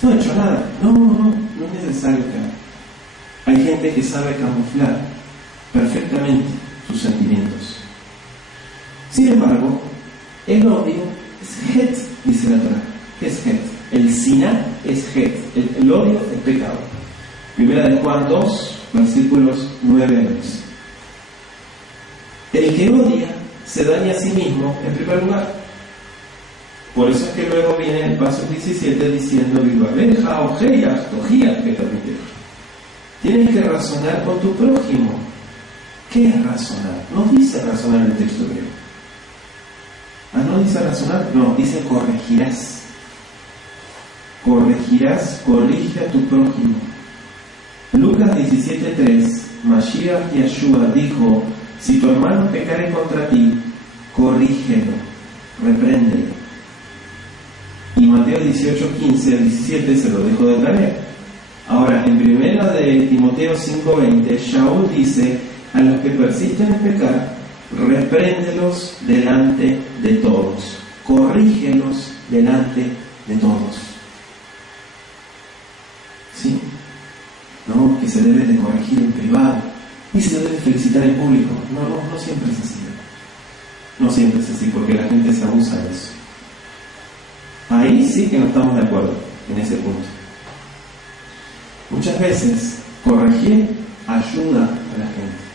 No he hecho nada. No es necesario que haga. Hay gente que sabe camuflar perfectamente sus sentimientos. Sin embargo, el odio es het, dice la Torá. ¿Qué es het? El siná es het. El odio es pecado. Primera de Juan 2, versículos 9 a 10. El que odia se daña a sí mismo en primer lugar. Por eso es que luego viene el paso 17 diciendo: tienes que razonar con tu prójimo. ¿Qué es razonar? No dice razonar en el texto griego. ¿No dice razonar? No, dice corregirás. Corregirás, corrige a tu prójimo. Lucas 17:3, Mashiach Yeshua dijo: si tu hermano pecare contra ti, corrígelo, repréndelo. Y Mateo 18:15 al 17 se lo dejo de tarea. Ahora, en primera de Timoteo 5:20, Shaul dice: a los que persisten en pecar, repréndelos delante de todos, corrígelos delante de todos. ¿Sí? No, que se debe de corregir en privado y se debe felicitar en público. No siempre es así. No siempre es así, porque la gente se abusa de eso. Ahí sí que no estamos de acuerdo en ese punto. Muchas veces corregir ayuda a la gente.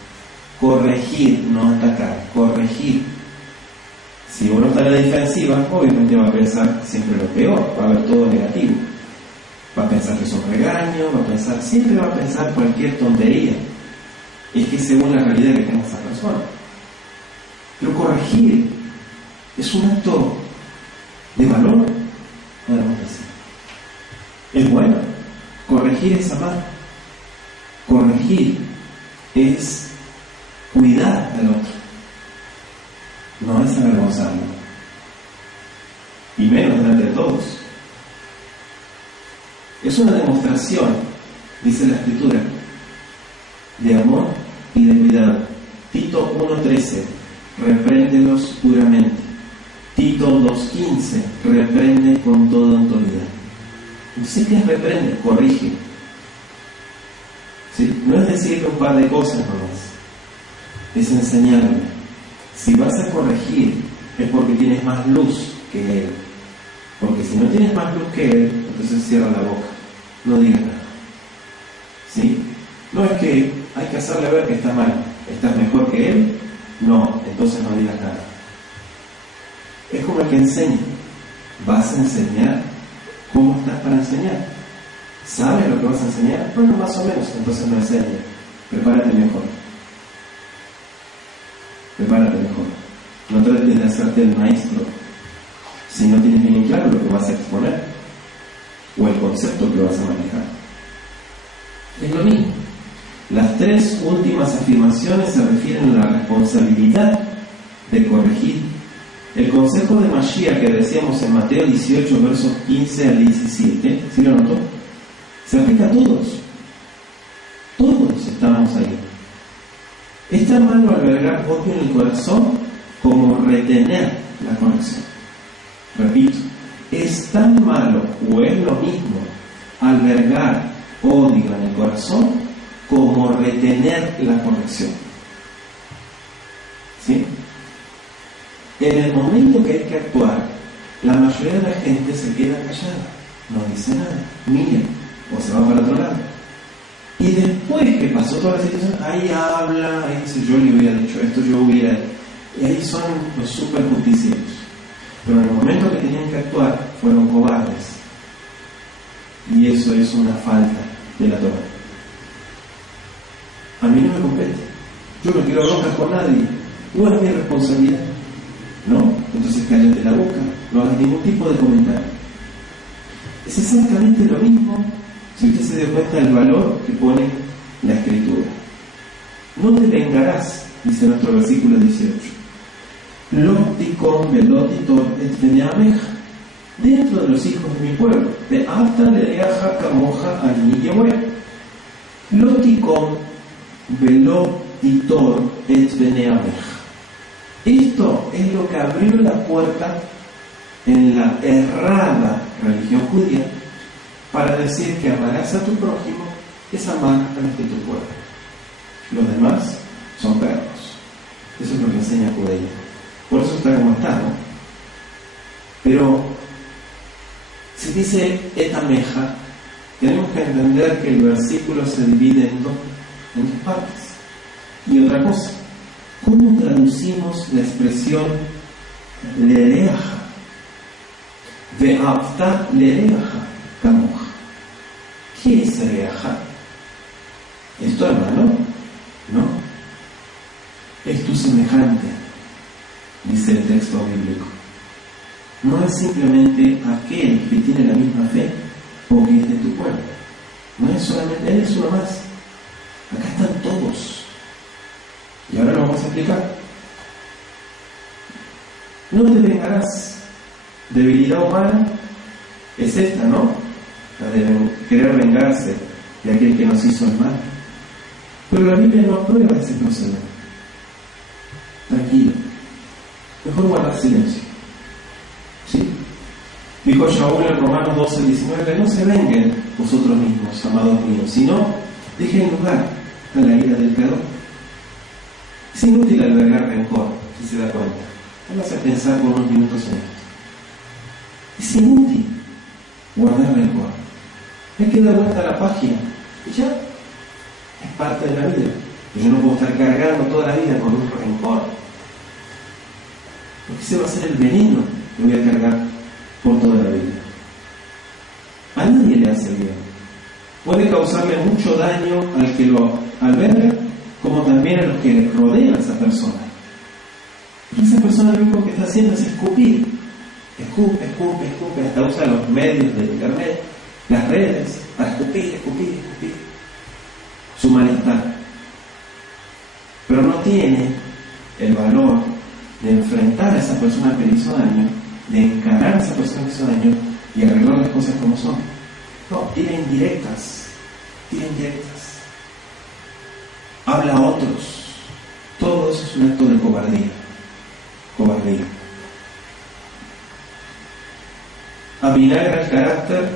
Corregir, no atacar, corregir. Si uno está en la defensiva, obviamente va a pensar siempre lo peor, va a ver todo negativo. Va a pensar que es un regaño, siempre va a pensar cualquier tontería. Es que según la realidad que tenga esa persona. Pero corregir es un acto de valor, podemos decir. Es bueno. Corregir es amar. Corregir es cuidar al otro. No es avergonzarlo. Y menos delante de todos. Es una demostración, dice la Escritura, de amor y de cuidado. Tito 1:13, repréndelos puramente. Tito 2:15, reprende con toda autoridad. Entonces, ¿qué es reprende? Corrige. ¿Sí? No es decirle un par de cosas nomás, es enseñarle. Si vas a corregir, es porque tienes más luz que él. Porque si no tienes más luz que él, entonces cierra la boca, no digas nada. ¿Sí? No es que hay que hacerle ver que está mal. ¿Estás mejor que él? No, entonces no digas nada. Es como el que enseña. ¿Vas a enseñar? ¿Cómo estás para enseñar? ¿Sabes lo que vas a enseñar? Bueno, más o menos, entonces no enseña. Prepárate mejor. Prepárate mejor. No trates de hacerte el maestro si no tienes bien claro lo que vas a exponer o el concepto que vas a manejar. Es lo mismo. Las tres últimas afirmaciones se refieren a la responsabilidad de corregir. El consejo de Mashiach que decíamos en Mateo 18, versos 15 al 17, ¿sí lo notó? Se aplica a todos. Todos estamos ahí. Es tan malo albergar odio en el corazón como retener la corrección. Repito, es tan malo o es lo mismo albergar odio en el corazón como retener la corrección. ¿Sí? En el momento que hay que actuar, la mayoría de la gente se queda callada, no dice nada, mira, o se va para otro lado. Y después que pasó toda la situación, ahí habla, ahí dice: yo le hubiera dicho esto, yo hubiera... Y ahí son los super justicieros. Pero en el momento que tenían que actuar, fueron cobardes. Y eso es una falta de la Torá. A mí no me compete. Yo no quiero broncas con nadie. No es mi responsabilidad. ¿No? Entonces cállate la boca. No hagas ningún tipo de comentario. Es exactamente lo mismo si usted se dio cuenta del valor que pone la Escritura. No te vengarás, dice nuestro versículo 18. Lópticon velotitor et veneameja. Dentro de los hijos de mi pueblo, de apta lereaja camoja ani yehue. Lópticon velotitor et veneameja. Esto es lo que abrió la puerta en la errada religión judía para decir que amarás a tu prójimo es amar a los de tu pueblo. Los demás son perros. Eso es lo que enseña el judaísmo. Por eso está como está, ¿no? Pero si dice etameja, tenemos que entender que el versículo se divide en dos partes. Y otra cosa, ¿cómo traducimos la expresión lereaja? Ve'avta lereaja kamoja. ¿Qué es lereaja? ¿Es tu hermano? No. Es tu semejante, dice el texto bíblico. No es simplemente aquel que tiene la misma fe o que es de tu pueblo. No es solamente él, es uno más. Acá están todos. Y ahora lo vamos a explicar. No te vengarás. Debilidad humana es esta, ¿no? La de querer vengarse de aquel que nos hizo el mal. Pero la Biblia no aprueba ese proceder. Tranquilo. Mejor guardar silencio. ¿Sí? Dijo Shaul en Romanos 12:19: no se vengan vosotros mismos, amados míos, sino dejen lugar a la ira del Creador. Es inútil albergar rencor, si se da cuenta. Vamos a pensar por unos minutos en esto. Es inútil guardar rencor. Hay que dar vuelta a la página y ya es parte de la vida. Yo no puedo estar cargando toda la vida con un rencor, porque ese va a ser el veneno que voy a cargar por toda la vida. A nadie le hace bien. Puede causarle mucho daño al que lo alberga, como también a los que rodean a esa persona. Y esa persona lo único que está haciendo es escupir. Escupe, hasta usa los medios de internet, las redes, para escupir su malestar. Pero no tiene el valor de enfrentar a esa persona que le hizo daño, de encarar a esa persona que le hizo daño y arreglar las cosas como son. No, tira indirectas. Habla a otros. Todo eso es un acto de cobardía. Avinagra el carácter,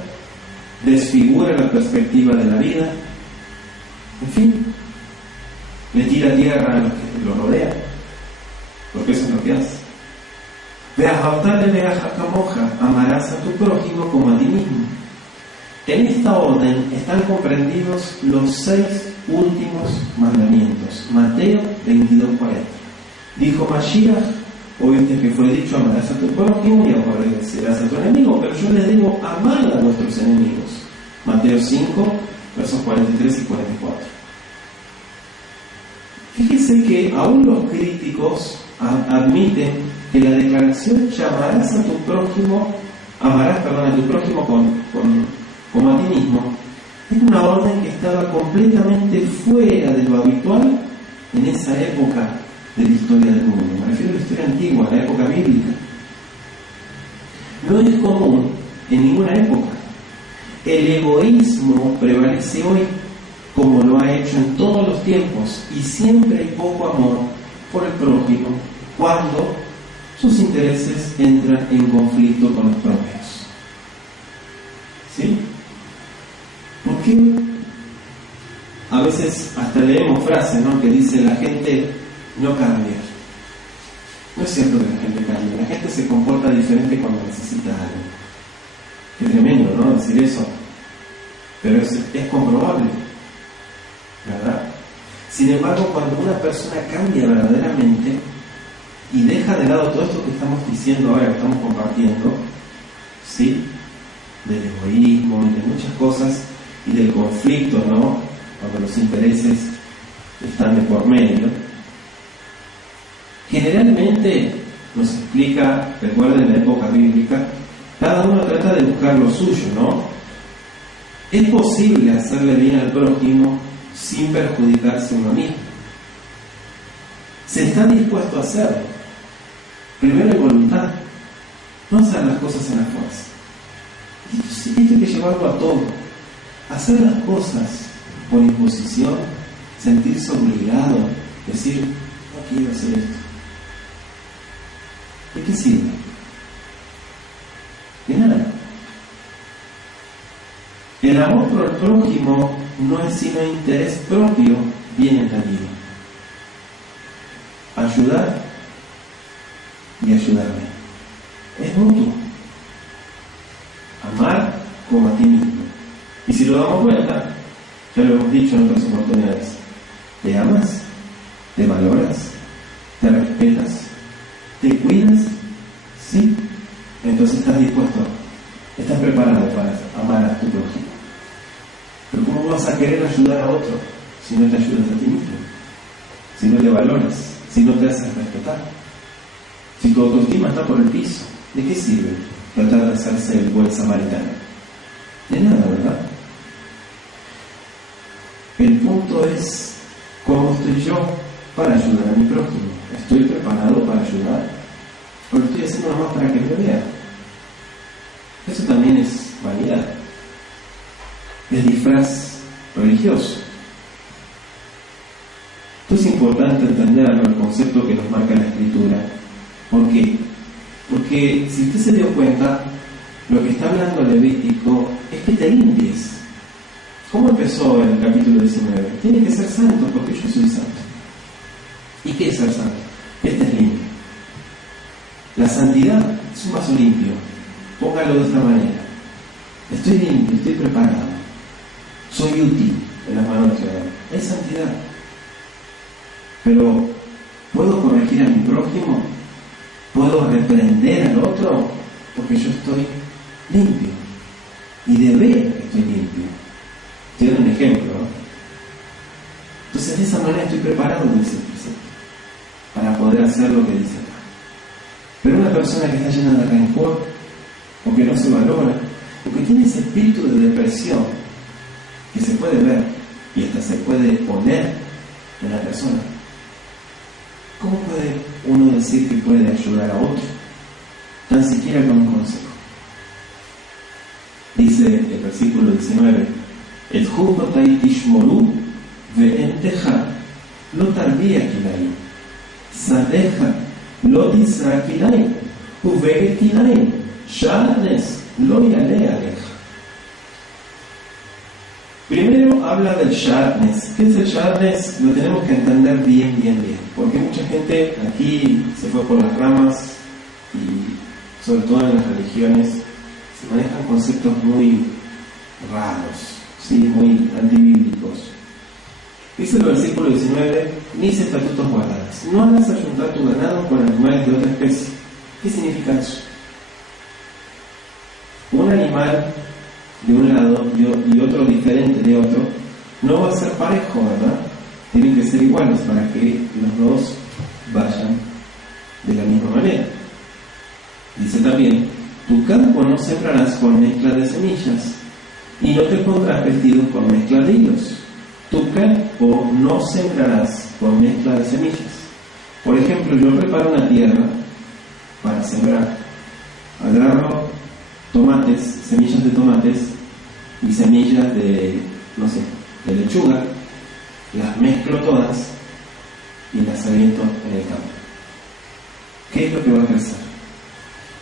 desfigura la perspectiva de la vida, en fin, le tira tierra a los que lo rodean, porque eso es lo que hace. Amarás a tu prójimo como a ti mismo. En esta orden están comprendidos los 6 últimos mandamientos. Mateo 22:40. Dijo Mashiach: oíste que fue dicho, amarás a tu prójimo y aborrecerás a tu enemigo, pero yo les digo, amad a vuestros enemigos. Mateo 5, versos 43 y 44. Fíjense que aún los críticos admiten que la declaración amarás a tu prójimo como a ti mismo es una orden que estaba completamente fuera de lo habitual en esa época de la historia del mundo. Me refiero a la historia antigua, a la época bíblica. No es común en ninguna época. El egoísmo prevalece hoy, como lo ha hecho en todos los tiempos, y siempre hay poco amor por el prójimo cuando sus intereses entran en conflicto con los propios. ¿Sí? ¿Por qué? A veces hasta leemos frases, ¿no?, que dice la gente no cambia. No es cierto que la gente cambie. La gente se comporta diferente cuando necesita algo. Qué tremendo, ¿no?, decir eso. Pero es comprobable, ¿verdad? Sin embargo, cuando una persona cambia verdaderamente y deja de lado todo esto que estamos diciendo ahora, que estamos compartiendo, ¿sí?, del egoísmo y de muchas cosas, y del conflicto, ¿no?, cuando los intereses están de por medio, generalmente nos explica, recuerden la época bíblica, cada uno trata de buscar lo suyo, ¿no? Es posible hacerle bien al prójimo sin perjudicarse uno mismo. Se está dispuesto a hacerlo. Primero hay voluntad, no hacer las cosas en la fuerza. Esto hay que llevarlo a todo. Hacer las cosas por imposición, sentirse obligado, decir, no quiero hacer esto. ¿De qué sirve? De nada. El amor por el prójimo no es sino interés propio bien entendido. ayudar y ayudarme. Es mutuo. Amar como a ti mismo. Y si lo damos cuenta, ya lo hemos dicho en otras oportunidades, te amas, te valoras, te respetas, te cuidas, ¿sí? Entonces estás dispuesto, estás preparado para amar a tu prójimo. Pero ¿cómo vas a querer ayudar a otro si no te ayudas a ti mismo? Si no te valoras, si no te haces respetar, si tu autoestima está por el piso, ¿de qué sirve tratar de hacerse el buen samaritano? De nada, ¿verdad? El punto es cómo estoy yo para ayudar a mi prójimo. ¿Estoy preparado para ayudar? ¿O lo estoy haciendo nomás para que me vean? Eso también es vanidad. Es disfraz religioso. Esto es importante entender el concepto que nos marca la Escritura. ¿Por qué? Porque si usted se dio cuenta, lo que está hablando Levítico es que te limpies. ¿Cómo empezó el capítulo 19? Tiene que ser santo porque yo soy santo. ¿Y qué es ser santo? Este es limpio. La santidad es un vaso limpio. Póngalo de esta manera. Estoy limpio, estoy preparado. Soy útil en las manos de Dios. Es santidad. Pero, ¿puedo corregir a mi prójimo? ¿Puedo reprender al otro? Porque yo estoy limpio. Y de ver estoy limpio. Tiene un ejemplo, ¿no? Entonces, de esa manera estoy preparado, dice el precepto, para poder hacer lo que dice acá. Pero una persona que está llena de rencor, o que no se valora, o que tiene ese espíritu de depresión, que se puede ver y hasta se puede poner en la persona, ¿cómo puede uno decir que puede ayudar a otro? Tan siquiera con un consejo. Dice el versículo 19: El jugotai tishmoru ve'enteja lo tarbia kilai sadeja lo disra kilai uveget kilai sharnes lo yale aleja. Primero habla del sharnes. ¿Qué es el sharnes? Lo tenemos que entender bien, porque mucha gente aquí se fue por las ramas y sobre todo en las religiones se manejan conceptos muy raros, ¿sí? Muy antibíblicos. Dice el versículo 19: mis estatutos guardarás. No hagas ayuntar tu ganado con animales de otra especie. ¿Qué significa eso? Un animal de un lado y otro diferente de otro no va a ser parejo, ¿verdad? Tienen que ser iguales para que los dos vayan de la misma manera. Dice también: tu campo no sembrarás con mezcla de semillas, y no te pondrás vestido con mezcla de hilos. Tu campo no sembrarás con mezcla de semillas. Por ejemplo, yo preparo una tierra para sembrar. Agarro tomates, semillas de tomates y semillas de, no sé, de lechuga, las mezclo todas y las aviento en el campo. ¿Qué es lo que va a crecer?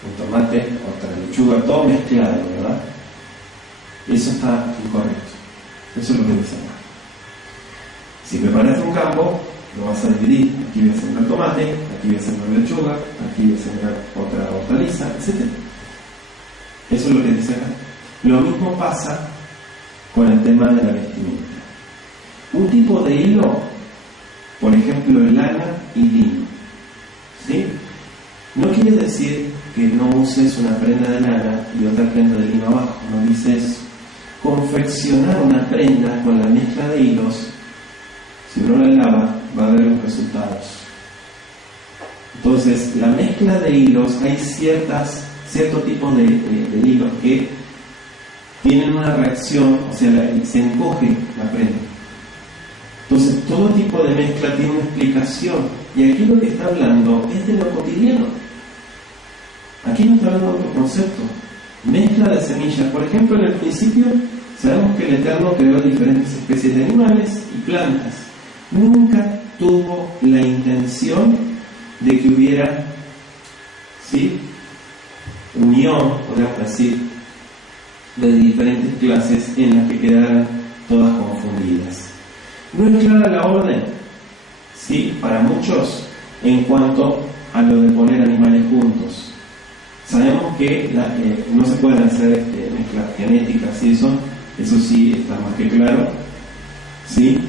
Un tomate, otra lechuga, todo mezclado, ¿verdad? Eso está incorrecto. Eso es lo que dice acá. Si preparas un campo, lo vas a dividir. Aquí voy a sembrar tomate, aquí voy a sembrar lechuga, aquí voy a sembrar otra hortaliza, etc. Eso es lo que dice acá. Lo mismo pasa con el tema de la vestimenta. Un tipo de hilo, por ejemplo, lana y lino, ¿sí? No quiere decir que no uses una prenda de lana y otra prenda de lino abajo, no dice eso. Confeccionar una prenda con la mezcla de hilos, si uno la lava, va a haber los resultados. Entonces, la mezcla de hilos, hay cierto tipo de hilos que tienen una reacción, o sea, se encoge la prenda. Entonces, todo tipo de mezcla tiene una explicación. Y aquí lo que está hablando es de lo cotidiano. Aquí no está hablando de otro concepto. Mezcla de semillas. Por ejemplo, en el principio, sabemos que el Eterno creó diferentes especies de animales y plantas. Nunca tuvo la intención de que hubiera, ¿sí?, unión, podemos decir, de diferentes clases en las que quedaran todas confundidas. No es clara la orden, ¿sí? Para muchos en cuanto a lo de poner animales juntos. Sabemos que no se pueden hacer mezclas genéticas y eso sí está más que claro, ¿sí?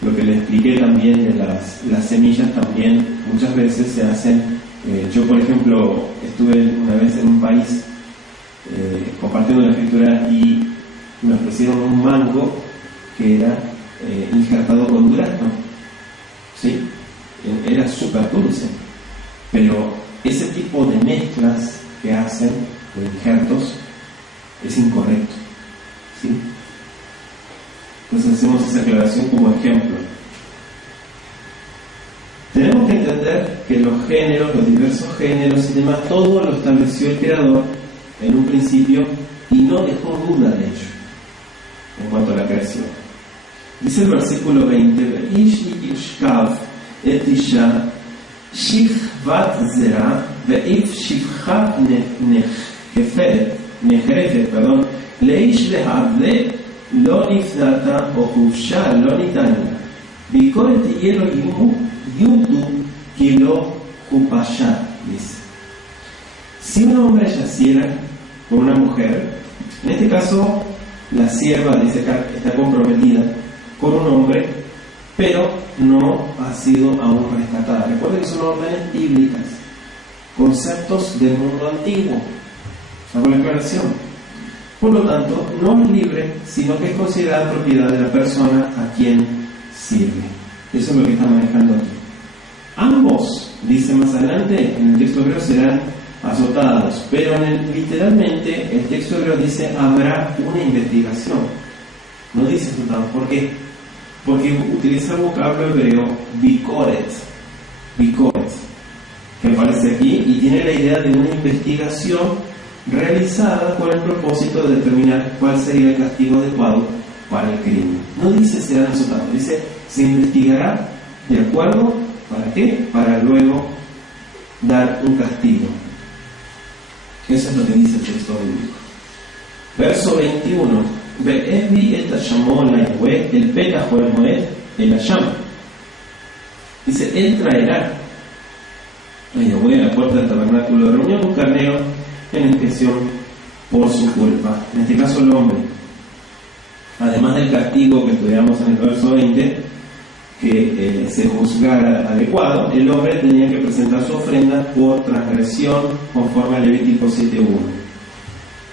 Lo que les expliqué también de las semillas también muchas veces se hacen. Yo, por ejemplo, estuve una vez en un país compartiendo la escritura y me ofrecieron un mango que era injertado con durazno, ¿sí? Era súper dulce, pero ese tipo de mezclas que hacen de injertos es incorrecto, ¿sí? Entonces hacemos esa aclaración como ejemplo. Tenemos que entender que los géneros, los diversos géneros y demás, todo lo estableció el Creador en un principio y no dejó duda de ello en cuanto a la creación. Dice el versículo 20: Ve'ish yishkav et isha shivhat zera ve'if shivcha nechrefet leish lehadle lo nifnata o hufsha lo nitanya bikoret hielo yutu kilo hupasha. Dice: si un hombre yaciera con una mujer, en este caso la sierva, dice acá, está comprometida con un hombre, pero no ha sido aún rescatada. Recuerden que son órdenes bíblicas, conceptos del mundo antiguo. Hago la aclaración. Por lo tanto, no es libre, sino que es considerada propiedad de la persona a quien sirve. Eso es lo que está manejando aquí. Ambos, dice más adelante, en el texto hebreo serán azotados, pero literalmente el texto hebreo dice habrá una investigación. No dice azotados. ¿Por qué? Porque utiliza el vocablo hebreo bikoret, que aparece aquí y tiene la idea de una investigación realizada con el propósito de determinar cuál sería el castigo adecuado para el crimen. No dice serán azotados, dice se investigará de acuerdo, ¿para qué? Para luego dar un castigo. Eso es lo que dice el texto bíblico. Verso 21: Ve'evi et hashamon la Yahweh el petach o el moed el hasham. Dice: él traerá a Yahweh a la puerta del tabernáculo de reunión un carnero en expiación por su culpa, en este caso el hombre. Además del castigo que estudiamos en el verso 20, que se juzgara adecuado, el hombre tenía que presentar su ofrenda por transgresión conforme a Levítico 7:1.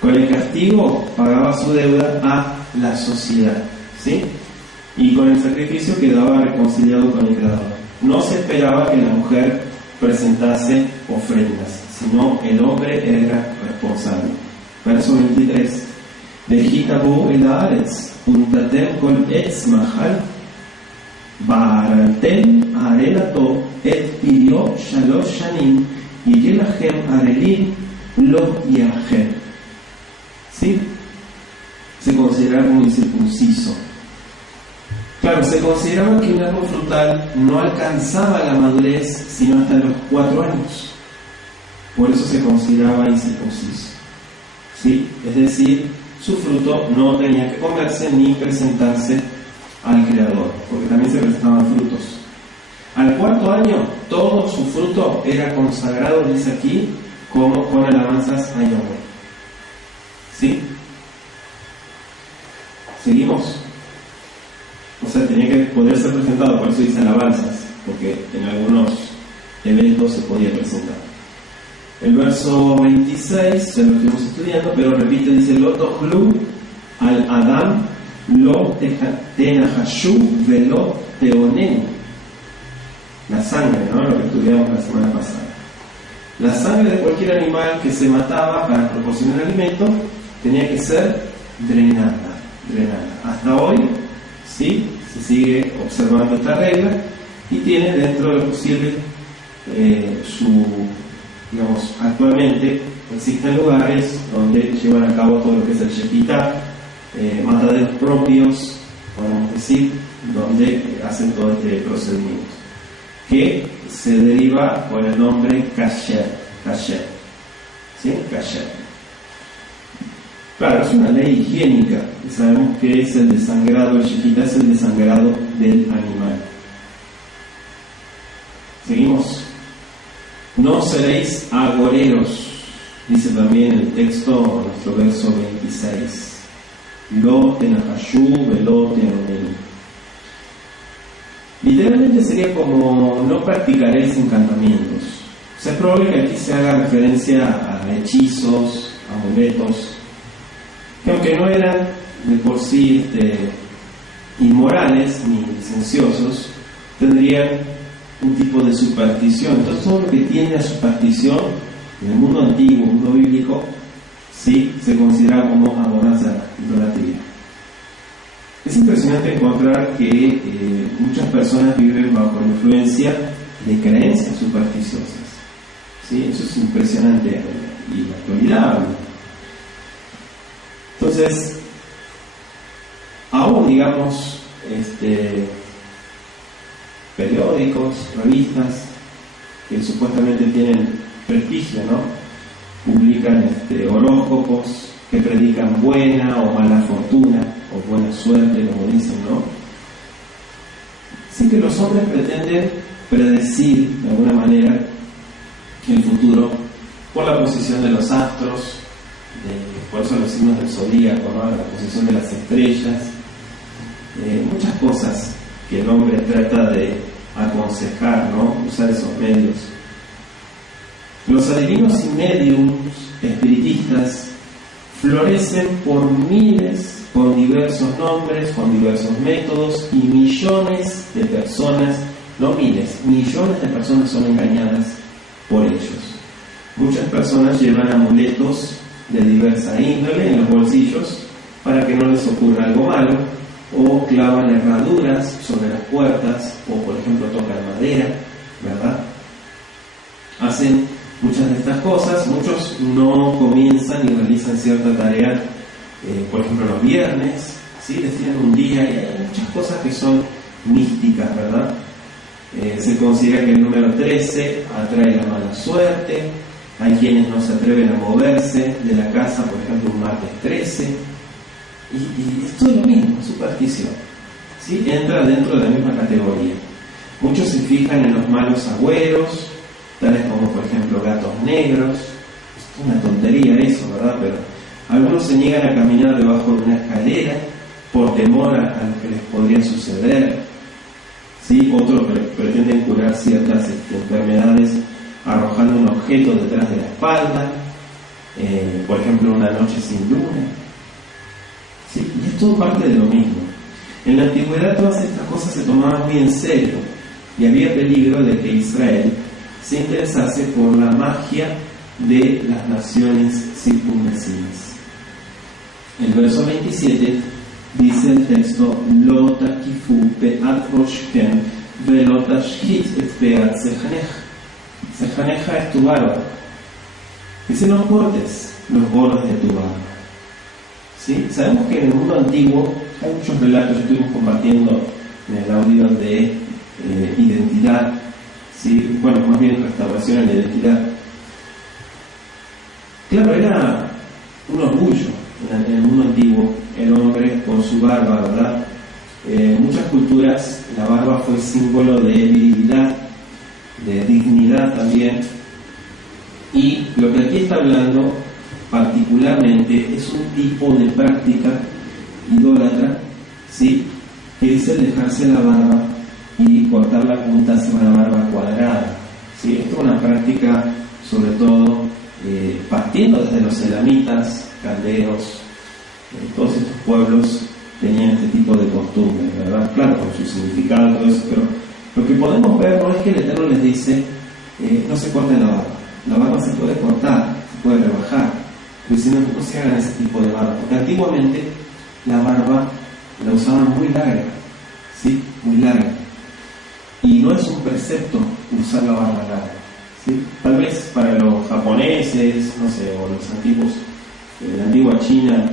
Con el castigo pagaba su deuda a la sociedad, ¿sí? Y con el sacrificio quedaba reconciliado con el Creador. No se esperaba que la mujer presentase ofrendas, sino el hombre era responsable. Verso 23: Vejitabu el haaretz untatem kol etz mahal ba'araltem arelato et pirio shalosh shanim yelachem arelim lo yachem. ¿Sí? Se consideraba un incircunciso. Claro, se consideraba que un árbol frutal no alcanzaba la madurez sino hasta los 4 años. Por eso se consideraba incircunciso, ¿sí? Es decir, su fruto no tenía que comerse ni presentarse al Creador, porque también se presentaban frutos. Al 4.º año, todo su fruto era consagrado, dice aquí, como con alabanzas a Yahweh. ¿Sí? ¿Seguimos? O sea, tenía que poder ser presentado, por eso dice alabanzas, porque en algunos eventos se podía presentar. El verso 26, ya lo estuvimos estudiando, pero repite, dice: Lo tochlu al Adam, lo tenahashu velo teonenu. La sangre, ¿no? Lo que estudiamos la semana pasada. La sangre de cualquier animal que se mataba para proporcionar alimento tenía que ser drenada. Hasta hoy, ¿sí? Se sigue observando esta regla y tiene dentro de lo posible digamos, actualmente existen lugares donde llevan a cabo todo lo que es el shechitá, mataderos propios, podemos decir, donde hacen todo este procedimiento, que se deriva con el nombre kasher, ¿sí? Kasher. Claro, es una ley higiénica, y sabemos que es el desangrado, el shechitá es el desangrado del animal. Seguimos. No seréis agoreros, dice también el texto, nuestro verso 26. Lo tenahashu velo teonelu. Literalmente sería como no practicaréis encantamientos. O sea, es probable que aquí se haga referencia a hechizos, amuletos, que aunque no eran de por sí inmorales ni licenciosos, tendrían un tipo de superstición. Entonces todo lo que tiende a superstición en el mundo antiguo, mundo bíblico, sí se considera como adorancia, idolatría. Es impresionante encontrar que muchas personas viven bajo la influencia de creencias supersticiosas. ¿Sí? Eso es impresionante y en la actualidad. Entonces, aún digamos, periódicos, revistas que supuestamente tienen prestigio, ¿no? Publican horóscopos que predican buena o mala fortuna o buena suerte, como dicen, ¿no? Así que los hombres pretenden predecir de alguna manera el futuro por la posición de los astros, por eso los signos del zodíaco, ¿no? La posición de las estrellas, muchas cosas que el hombre trata de aconsejar, ¿no? Usar esos medios. Los adivinos y mediums espiritistas florecen por miles, con diversos nombres, con diversos métodos, y millones de personas, no miles, millones de personas son engañadas por ellos. Muchas personas llevan amuletos de diversa índole en los bolsillos para que no les ocurra algo malo, o clavan herraduras sobre las puertas, o por ejemplo tocan madera, ¿verdad? Hacen muchas de estas cosas. Muchos no comienzan y realizan cierta tarea, por ejemplo los viernes, ¿sí? Les tienen un día y hay muchas cosas que son místicas, ¿verdad? Se considera que el número 13 atrae la mala suerte. Hay quienes no se atreven a moverse de la casa, por ejemplo un martes 13. Y es todo lo mismo, superstición, ¿sí? Entra dentro de la misma categoría. Muchos se fijan en los malos agüeros, tales como por ejemplo gatos negros. Es una tontería eso, ¿verdad? Pero algunos se niegan a caminar debajo de una escalera por temor a lo que les podría suceder, ¿sí? Otros pretenden curar ciertas enfermedades arrojando un objeto detrás de la espalda, por ejemplo una noche sin luna. ¿Sí? Y es todo parte de lo mismo. En la antigüedad todas estas cosas se tomaban muy en serio y había peligro de que Israel se interesase por la magia de las naciones circunvecinas. El verso 27 dice el texto: Lo takifu be'at roshkem ve'lo tashhit et be'at sejaneja. Sejaneja es tu barba. Dice: no cortes los bordes de tu barba. ¿Sí? Sabemos que en el mundo antiguo hay muchos relatos. Estuvimos compartiendo en el audio de identidad, ¿sí? Bueno, más bien restauración en la identidad. Claro, era un orgullo en el mundo antiguo el hombre con su barba, ¿verdad? En muchas culturas la barba fue símbolo de virilidad, de dignidad también. Y lo que aquí está hablando particularmente es un tipo de práctica idólatra, ¿sí? Que dice dejarse la barba y cortar la punta hacia una barba cuadrada, ¿sí? Esto es una práctica sobre todo partiendo desde los elamitas, caldeos, todos estos pueblos tenían este tipo de costumbres, ¿verdad? Claro, con su significado y todo eso, pero lo que podemos ver no es que el Eterno les dice no se corten la barba se puede cortar, se puede rebajar, pero si no se hagan ese tipo de barba, porque antiguamente la barba la usaban muy larga, ¿sí? Muy larga, y no es un precepto usar la barba larga, ¿sí? Tal vez para los japoneses, no sé, o los antiguos, en la antigua China,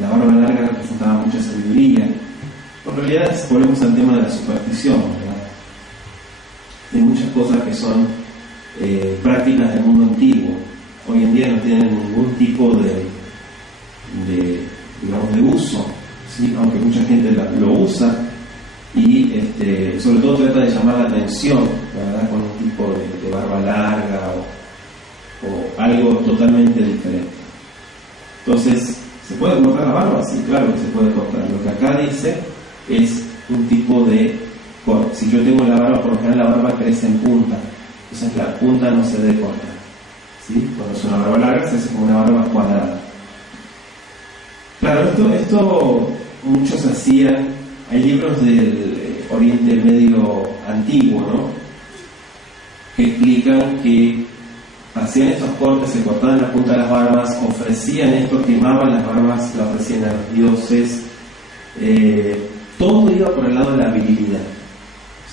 la barba larga representaba mucha sabiduría. En realidad volvemos al tema de la superstición, ¿verdad? Hay muchas cosas que son prácticas del mundo antiguo. Hoy en día no tienen ningún tipo de uso, ¿sí? Aunque mucha gente lo usa y sobre todo trata de llamar la atención, ¿verdad? Con un barba larga o algo totalmente diferente. Entonces, ¿se puede cortar la barba? Sí, claro que se puede cortar. Lo que acá dice es un tipo de corte. Si yo tengo la barba, por lo general la barba crece en punta, entonces la punta no se debe cortar, ¿sí? Cuando es una barba larga se hace como una barba cuadrada. Claro, esto muchos hacían. Hay libros del Oriente Medio antiguo, ¿no?, que explican que hacían estos cortes, se cortaban la punta de las barbas, ofrecían esto, quemaban las barbas, la ofrecían a los dioses. Todo iba por el lado de la virilidad,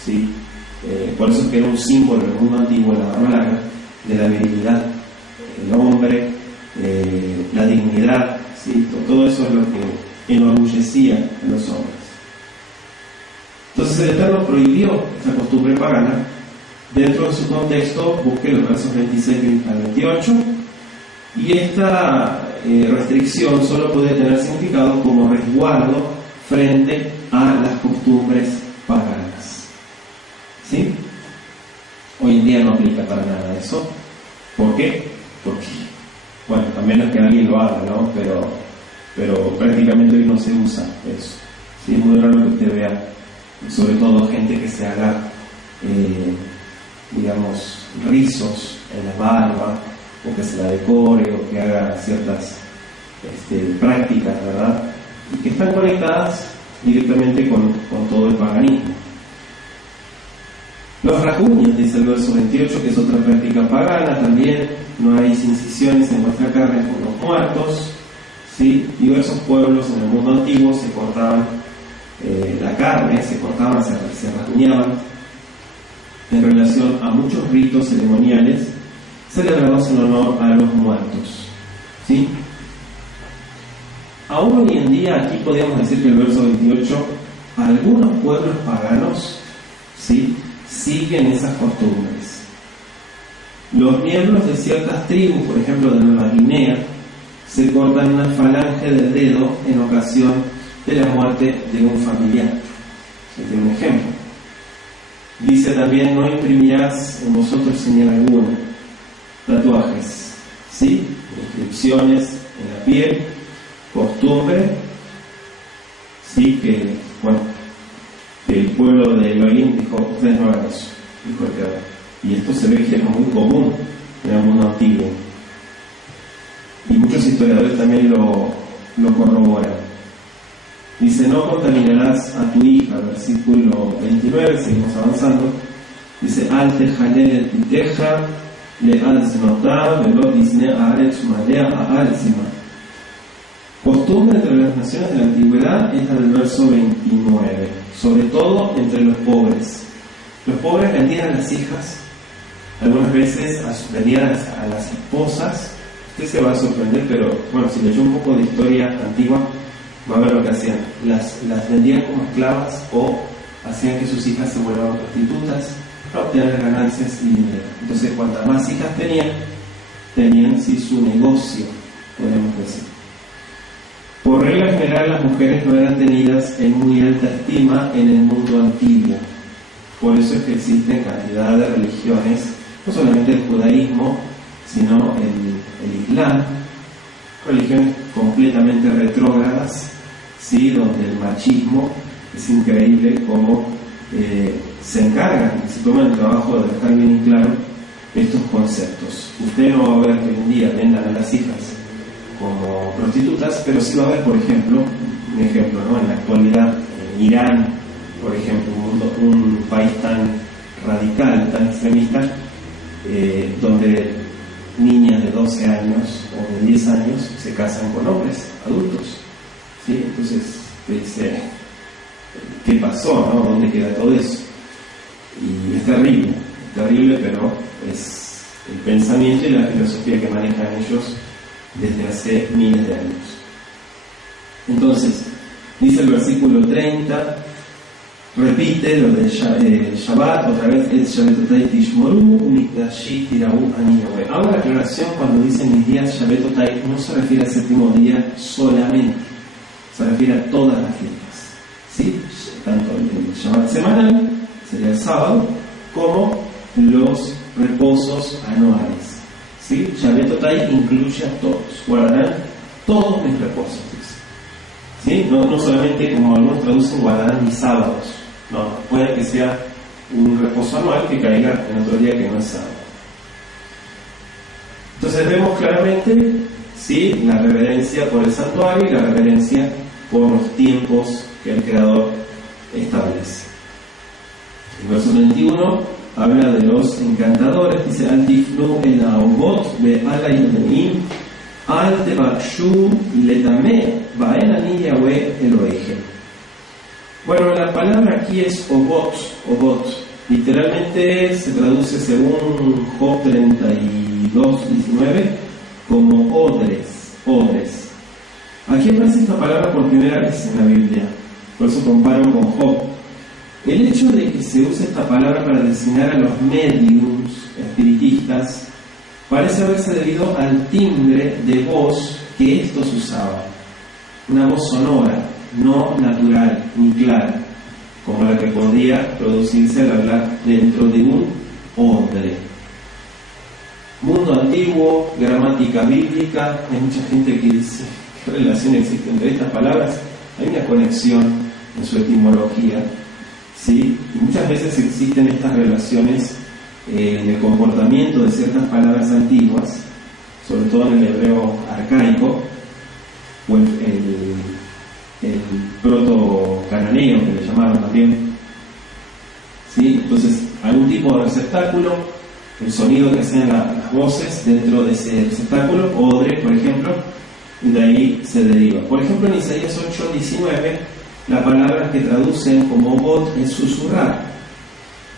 ¿sí? Por eso es que era un símbolo en el mundo antiguo, la barba larga, de la virilidad, el hombre, la dignidad, ¿sí? Todo eso es lo que enorgullecía a los hombres. Entonces el Eterno prohibió esta costumbre pagana. Dentro de su contexto, busque los versos 26 al 28, y esta restricción solo puede tener significado como resguardo frente a las costumbres paganas, ¿sí? Hoy en día no aplica para nada eso. ¿Por qué? Porque, bueno, a menos que alguien lo haga, ¿no? Pero prácticamente hoy no se usa eso, ¿sí? Es muy raro que usted vea, sobre todo gente que se haga, digamos, rizos en la barba, o que se la decore, o que haga ciertas prácticas, ¿verdad?, y que están conectadas directamente con todo el paganismo. Los rajuños, dice el verso 28, que es otra práctica pagana también. No hay incisiones en vuestra carne por los muertos, ¿sí? Diversos pueblos en el mundo antiguo se cortaban la carne, se rajuñaban en relación a muchos ritos ceremoniales celebrados en honor a los muertos, ¿sí? Aún hoy en día, aquí podríamos decir que el verso 28, algunos pueblos paganos, ¿sí?, siguen esas costumbres. Los miembros de ciertas tribus, por ejemplo de Nueva Guinea, se cortan una falange del dedo en ocasión de la muerte de un familiar. Este es un ejemplo. Dice también: no imprimirás en vosotros señal alguna, tatuajes, ¿sí?, inscripciones en la piel, costumbre, sí, que el pueblo de Elohim dijo: ustedes no hagan eso, dijo el Eterno. Y esto se ve que era muy común en el mundo antiguo, y muchos historiadores también lo corroboran. Dice: no contaminarás a tu hija, versículo 29, seguimos avanzando. Dice: al tejalel el piteja le alznotar velot disne aretz malea a alzima. Costumbre entre las naciones de la antigüedad, esta del verso 29, sobre todo entre los pobres. Los pobres vendían a las hijas, algunas veces vendían a las esposas. Usted se va a sorprender, pero bueno, si leyó un poco de historia antigua, va a ver lo que hacían. Las vendían como esclavas, o hacían que sus hijas se vuelvan prostitutas para obtener ganancias y dinero. Entonces, cuantas más hijas tenían sí su negocio, podemos decir. Por regla general, las mujeres no eran tenidas en muy alta estima en el mundo antiguo. Por eso es que existen cantidad de religiones, no solamente el judaísmo, sino el islam, religiones completamente retrógradas, ¿sí?, donde el machismo es increíble cómo se encargan, se toman el trabajo de dejar bien claro estos conceptos. Usted no va a ver que hoy en día vendan a las hijas como prostitutas, pero sí va a haber, por ejemplo, un ejemplo, ¿no?, en la actualidad, en Irán, por ejemplo, un país tan radical, tan extremista, donde niñas de 12 años o de 10 años se casan con hombres adultos, ¿sí? Entonces, dice, ¿qué pasó, no? ¿Dónde queda todo eso? Y es terrible, pero es el pensamiento y la filosofía que manejan ellos desde hace miles de años. Entonces, dice el versículo 30, repite lo del Shabbat, otra vez: el Shabbatotai Tishmoru, Mikdashi Tiraú Aniyawe. Ahora la aclaración: cuando dice mis días Shabbatotai, no se refiere al séptimo día solamente, se refiere a todas las fiestas, ¿sí? Tanto el Shabbat semanal, sería el sábado, como los reposos anuales. ¿Sí? Shabetotai incluye a todos, guardarán todos mis reposos. ¿Sí? No solamente como algunos traducen, guardarán mis sábados. No, puede que sea un reposo anual que caiga en otro día que no es sábado. Entonces vemos claramente, ¿sí?, la reverencia por el santuario y la reverencia por los tiempos que el Creador establece. El verso 21 habla de los encantadores, dice: Al tifnu el aobot be alayim al tebakshu letame baen ani Yahweh Elohim. Bueno, la palabra aquí es obot. Literalmente se traduce según Job 32:19 como odres. Aquí aparece esta palabra por primera vez en la Biblia, por eso comparo con Job. El hecho de que se use esta palabra para designar a los mediums espiritistas parece haberse debido al timbre de voz que estos usaban. Una voz sonora, no natural ni clara, como la que podría producirse al hablar dentro de un odre. Mundo antiguo, gramática bíblica, hay mucha gente que dice: ¿qué relación existe entre estas palabras? Hay una conexión en su etimología, ¿sí? Y muchas veces existen estas relaciones en el comportamiento de ciertas palabras antiguas, sobre todo en el hebreo arcaico o el proto-cananeo, que le llamaron también, ¿sí? Entonces, algún tipo de receptáculo, el sonido que hacen las voces dentro de ese receptáculo, odre, por ejemplo, y de ahí se deriva. Por ejemplo, en Isaías 8:19, la palabra que traducen como bot es susurrar.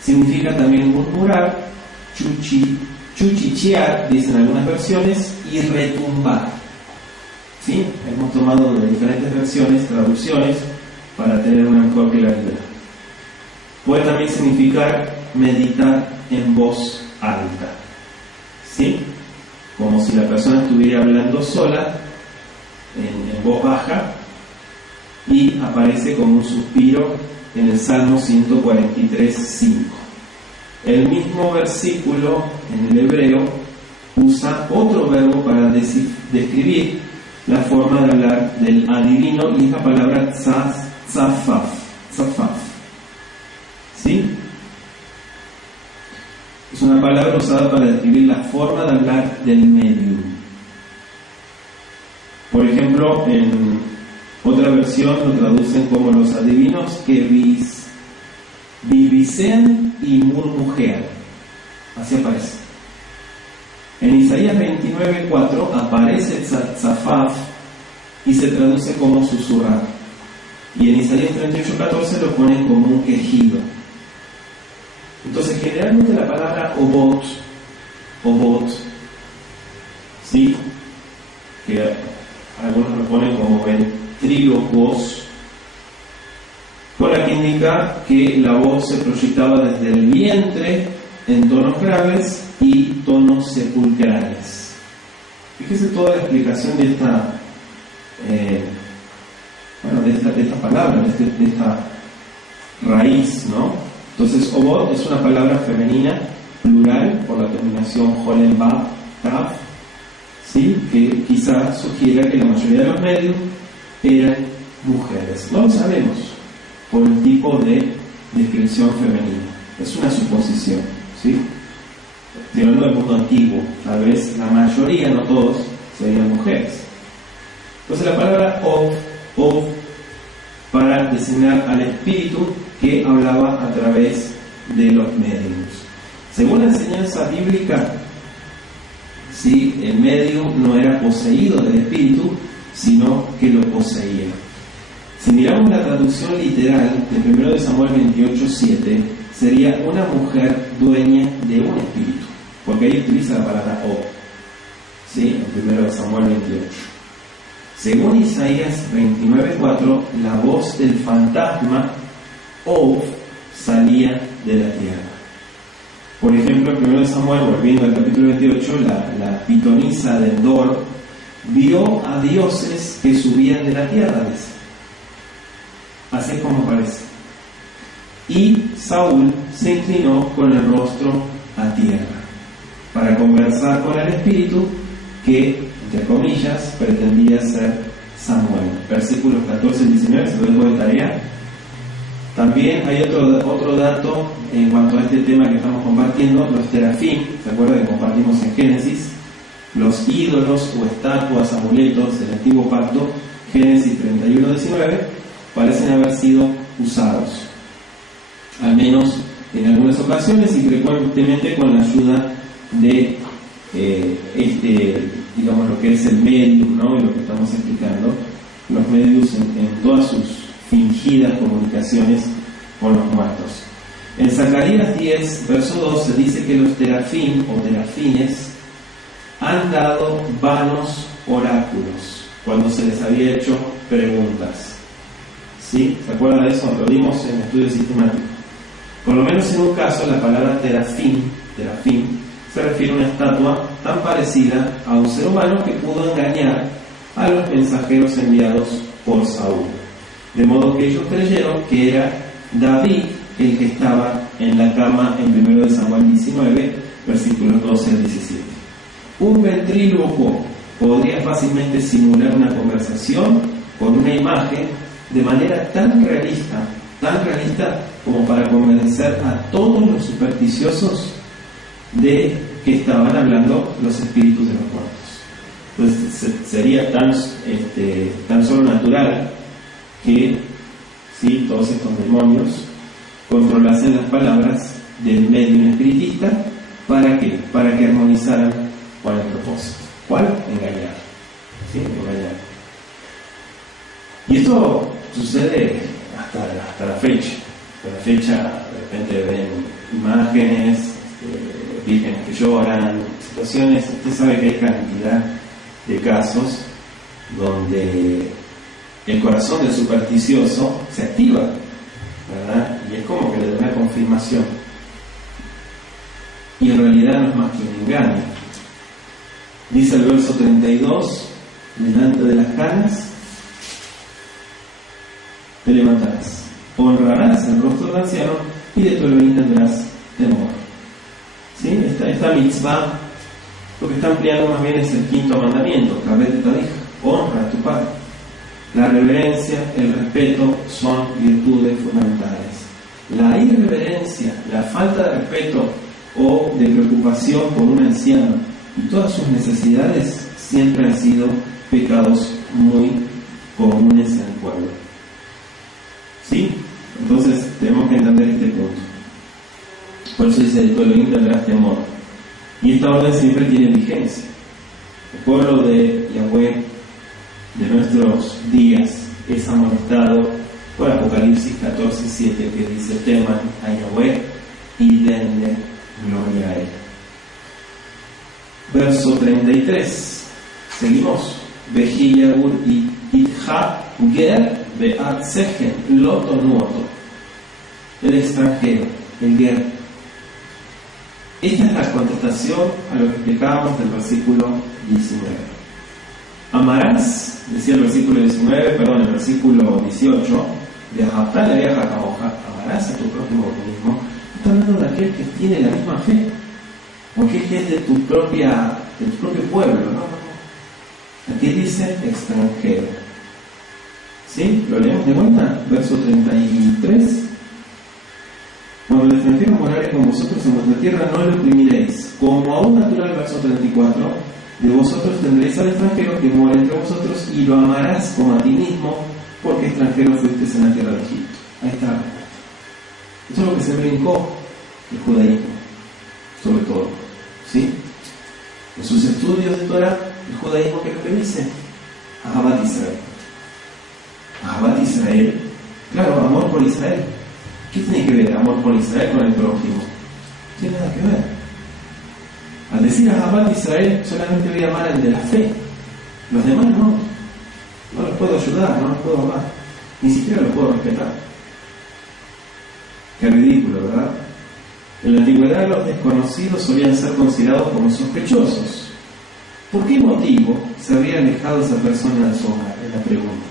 Significa también murmurar, chuchichear, dicen algunas versiones, y retumbar. ¿Sí? Hemos tomado de diferentes versiones, traducciones, para tener una mejor claridad. Puede también significar meditar en voz alta, ¿sí? Como si la persona estuviera hablando sola, en voz baja, y aparece como un suspiro en el Salmo 143:5. El mismo versículo en el hebreo usa otro verbo para describir la forma de hablar del adivino, y es la palabra tzafaf. ¿Sí? Es una palabra usada para describir la forma de hablar del medium. Por ejemplo, en otra versión lo traducen como los adivinos que vivisean y murmujean. Así aparece. En Isaías 29:4 aparece tzafaf y se traduce como susurrar. Y en Isaías 38:14 lo ponen como un quejido. Entonces, generalmente la palabra obot, ¿sí?, que algunos lo ponen como ventrílocuos, con la que indica que la voz se proyectaba desde el vientre en tonos graves y tonos sepulcrales. Fíjese toda la explicación de esta palabra, de esta raíz, ¿no? Entonces, obot es una palabra femenina, plural, por la terminación jolen ba, taf, ¿sí?, que quizás sugiera que la mayoría de los medios eran mujeres. No lo sabemos por el tipo de descripción femenina. Es una suposición, ¿sí? Estoy hablando del mundo antiguo. Tal vez la mayoría, no todos, serían mujeres. Entonces la palabra of para designar al espíritu que hablaba a través de los medios. Según la enseñanza bíblica, ¿sí?, el medium no era poseído del espíritu, sino que lo poseía. Si miramos la traducción literal de 1 Samuel 28:7, sería una mujer dueña de un espíritu, porque ahí utiliza la palabra o, ¿sí?, en 1 Samuel 28. Según Isaías 29:4, la voz del fantasma o salía de la tierra. Por ejemplo, en 1 Samuel, volviendo al capítulo 28, la pitonisa de Endor vio a dioses que subían de la tierra, dice. Así es como aparece. Y Saúl se inclinó con el rostro a tierra. para conversar con el espíritu que, entre comillas, pretendía ser Samuel. Versículos 14 y 19, se lo dejo de tarea. También hay otro dato en cuanto a este tema que estamos compartiendo, los terafim, ¿se acuerdan que compartimos en Génesis? Los ídolos o estatuas, amuletos del antiguo pacto, Génesis 31:19, parecen haber sido usados, al menos en algunas ocasiones y frecuentemente con la ayuda de digamos lo que es el medium, ¿no? Lo que estamos explicando, los medios en todas sus fingidas comunicaciones con los muertos. En Zacarías 10, verso 12, dice que los terafim o terafines han dado vanos oráculos cuando se les había hecho preguntas. ¿Sí? ¿Se acuerdan de eso? Lo vimos en estudio sistemático. Por lo menos en un caso, la palabra terafim se refiere a una estatua tan parecida a un ser humano que pudo engañar a los mensajeros enviados por Saúl. De modo que ellos creyeron que era David el que estaba en la cama en 1 Samuel 19, versículos 12 al 17. Un ventrílocuo podría fácilmente simular una conversación con una imagen de manera tan realista como para convencer a todos los supersticiosos de que estaban hablando los espíritus de los muertos. Entonces sería tan solo natural que ¿sí? todos estos demonios controlasen las palabras del medium espiritista. ¿Para qué? Para que armonizaran con el propósito. ¿Cuál? Engañar. ¿Sí? Engañar. Y esto sucede hasta la fecha. Hasta la fecha, de repente ven imágenes, vírgenes que lloran, situaciones. Usted sabe que hay cantidad de casos donde el corazón del supersticioso se activa, ¿verdad? Y es como que le da una confirmación. Y en realidad no es más que un engaño. Dice el verso 32, delante de las canas te levantarás, honrarás el rostro del anciano y de tu Elohim tendrás temor. ¿Sí? Esta mitzvah, lo que está ampliando más bien es el quinto mandamiento, honra a tu padre. La reverencia, el respeto son virtudes fundamentales. La irreverencia, la falta de respeto o de preocupación por un anciano y todas sus necesidades siempre han sido pecados muy comunes en el pueblo. ¿Sí? Entonces tenemos que entender este punto. Por eso dice: de tu Elohim tendrás temor. Y esta orden siempre tiene vigencia. El pueblo de Yahweh de nuestros días es amonestado por Apocalipsis 14:7, que dice: teman a Yahweh y denle gloria a él. Verso 33, seguimos: Vejiyagur y Itha Ger Beat Segen Loto Nuoto. El extranjero, el Ger. Esta es la contestación a lo que explicábamos del versículo 19. Amarás, decía el versículo 18, de Ahabtá le viaja a hoja, amarás a tu prójimo como mismo. Está hablando de aquel que tiene la misma fe, o aquel que es de tu propio pueblo, ¿no? Aquí dice extranjero. ¿Sí? ¿Lo leemos de vuelta? Verso 33. Cuando el extranjero morare con vosotros en vuestra tierra, no lo oprimiréis. Como a un natural, verso 34, de vosotros tendréis al extranjero que mora entre vosotros y lo amarás como a ti mismo, porque extranjero fuiste en la tierra de Egipto. Ahí está la respuesta. Eso es lo que se brincó el judaísmo, sobre todo. ¿Sí? En sus estudios de Torah, el judaísmo, ¿qué es lo que dice? Ahabat Israel. Ahabat Israel, claro, amor por Israel. ¿Qué tiene que ver amor por Israel con el prójimo? No tiene nada que ver. Al decir Ahabat Israel, solamente voy a amar al de la fe. Los demás no. No los puedo ayudar, no los puedo amar. Ni siquiera los puedo respetar. Qué ridículo, ¿verdad? En la antigüedad los desconocidos solían ser considerados como sospechosos. ¿Por qué motivo se habría alejado esa persona de su hogar? Es la pregunta.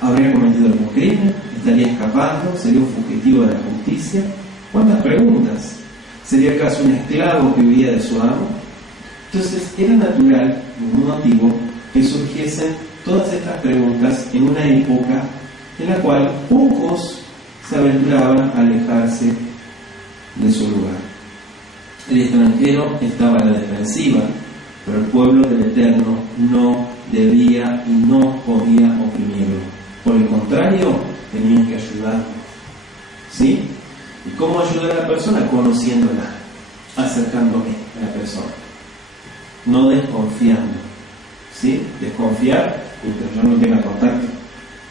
¿Habría cometido algún crimen? ¿Estaría escapando? ¿Sería un fugitivo de la justicia? ¿Cuántas preguntas? ¿Sería acaso un esclavo que vivía de su amo? Entonces era natural, en el mundo antiguo, que surgiesen todas estas preguntas en una época en la cual pocos se aventuraban a alejarse de su lugar. El extranjero estaba a la defensiva, pero el pueblo del Eterno no debía y no podía oprimirlo. Por el contrario, tenían que ayudarlo. ¿Sí? ¿Y cómo ayudar a la persona? Conociéndola, acercándome a la persona, no desconfiando. ¿Sí? Desconfiar mientras yo no tenga contacto,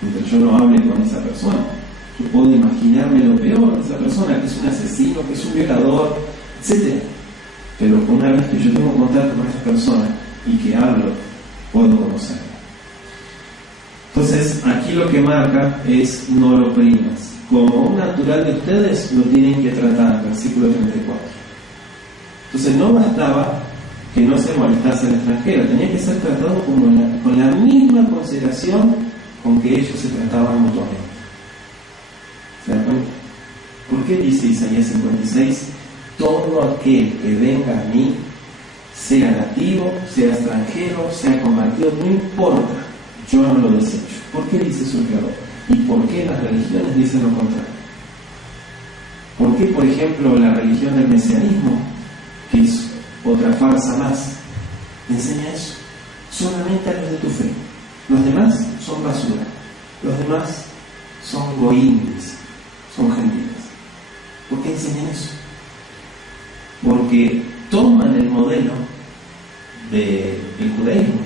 mientras yo no hable con esa persona. Yo puedo imaginarme lo peor de esa persona, que es un asesino, que es un violador, etc. Pero una vez que yo tengo contacto con esa persona y que hablo, puedo conocerla. Entonces, aquí lo que marca es: no lo oprimas. Como un natural de ustedes, lo tienen que tratar. Versículo 34. Entonces, no bastaba que no se molestase al extranjero, tenía que ser tratado con la misma consideración con que ellos se trataban mutuamente. ¿Se dan cuenta? ¿Por qué dice Isaías 56? Todo aquel que venga a mí, sea nativo, sea extranjero, sea convertido, no importa, yo no lo desecho. ¿Por qué dice su creador? ¿Y por qué las religiones dicen lo contrario? ¿Por qué, por ejemplo, la religión del mesianismo, que es otra farsa más, enseña eso? Solamente a los de tu fe. Los demás son basura. Los demás son goímes, son gentiles. ¿Por qué enseñan eso? Porque toman el modelo del judaísmo,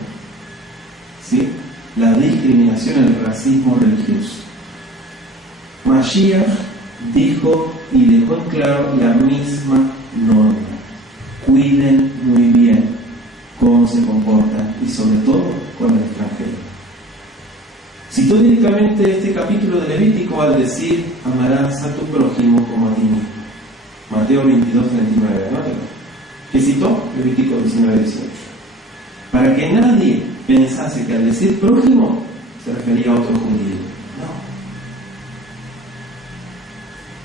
¿sí? La discriminación, el racismo religioso. Mashiach dijo y dejó en claro la misma norma. Cuiden muy bien cómo se comportan y sobre todo con el extranjero. Citó directamente este capítulo de Levítico al decir: amarás a tu prójimo como a ti mismo. Mateo 22, 39, ¿no? ¿Qué citó? Levítico 19, 18. Para que nadie pensase que al decir prójimo se refería a otro judío.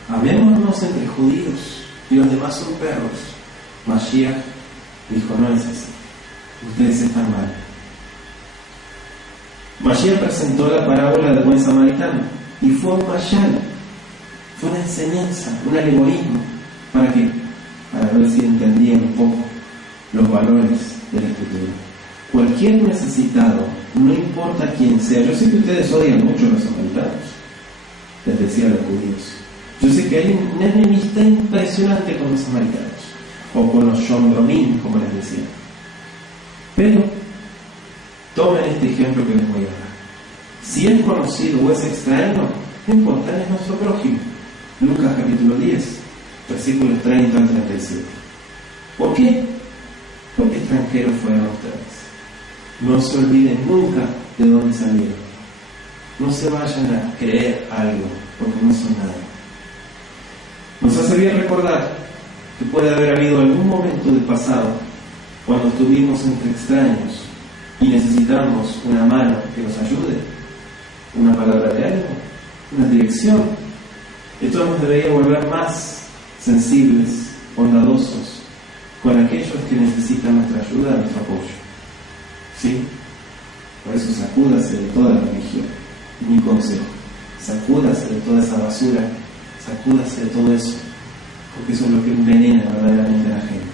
No. Habémonos entre judíos y los demás son perros. Mashiach dijo: no es así. Ustedes están mal. Mashiach presentó la parábola del buen samaritano y fue un mashal, fue una enseñanza, un alegorismo. ¿Para qué? Para ver si entendían un poco los valores de la Escritura. Cualquier necesitado, no importa quién sea. Yo sé que ustedes odian mucho a los samaritanos, les decía a los judíos. Yo sé que hay una enemistad impresionante con los samaritanos, o con los shombromim, como les decía. Pero tomen este ejemplo que les voy a dar. Si es conocido o es extraño, no importa, es nuestro prójimo. Lucas capítulo 10, versículos 30 al 37. ¿Por qué? Porque extranjeros fueron ustedes. No se olviden nunca de dónde salieron. No se vayan a creer algo, porque no son nada. Nos hace bien recordar que puede haber habido algún momento del pasado cuando estuvimos entre extraños y necesitamos una mano que nos ayude, una palabra de ánimo, una dirección. Esto nos debería volver más sensibles, bondadosos con aquellos que necesitan nuestra ayuda, nuestro apoyo. ¿Sí? Por eso sacúdase de toda la religión. Mi consejo: sacúdase de toda esa basura, sacúdase de todo eso, porque eso es lo que envenena verdaderamente a la gente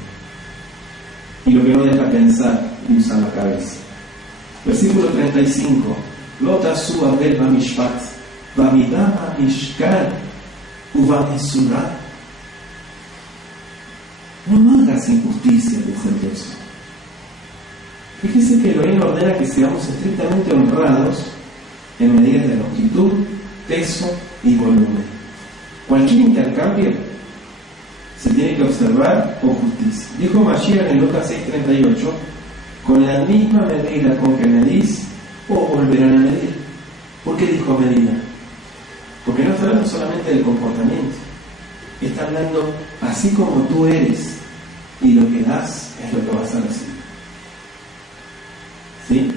y lo que no deja pensar y usar la cabeza. Versículo 35: Lota su abel bamishpat bamidama mishkan uvamesura. No hagas injusticia, dice el texto. Fíjese que Elohim ordena que seamos estrictamente honrados en medidas de longitud, peso y volumen. Cualquier intercambio se tiene que observar con justicia. Dijo Mashiach en Lucas 6:38: con la misma medida con que medís, o volverán a medir. ¿Por qué dijo medida? Porque no está hablando solamente del comportamiento, está hablando así como tú eres y lo que das es lo que vas a recibir. ¿Sí?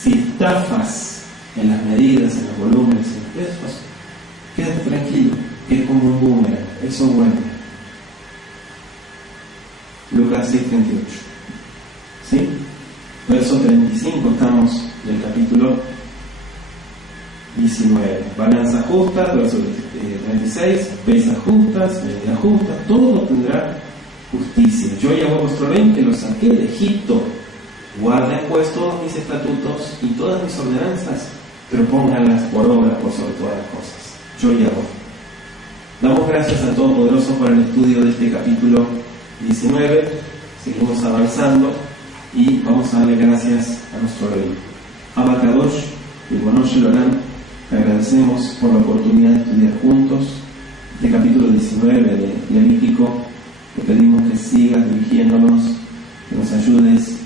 Si estafas en las medidas, en los volúmenes, en los pesos, quédate tranquilo, que es como un boomerang, eso vuelve. Lucas 6:38. ¿Sí? Verso 35 estamos del capítulo 19. Balanza justa, verso 36. Pesas justas, medidas justas, todo tendrá justicia. Yo y a vuestro rey que los saqué de Egipto. Guarden pues todos mis estatutos y todas mis ordenanzas, pero pónganlas por obra por sobre todas las cosas. Yo y a vos. Damos gracias al Todopoderoso por el estudio de este capítulo 19. Seguimos avanzando y vamos a darle gracias a nuestro rey. Abba Kadosh y Bonosh Lorán, te agradecemos por la oportunidad de estudiar juntos este capítulo 19 de Levítico. Te pedimos que sigas dirigiéndonos, que nos ayudes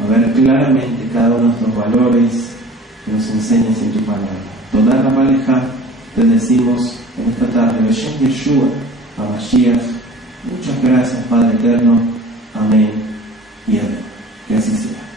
a ver claramente cada uno de nuestros valores, que nos enseñes en tu palabra. Toda la pareja te decimos en esta tarde, Beshem Yeshua, a Mashiach. Muchas gracias, Padre eterno. Amén y amén. Que así sea.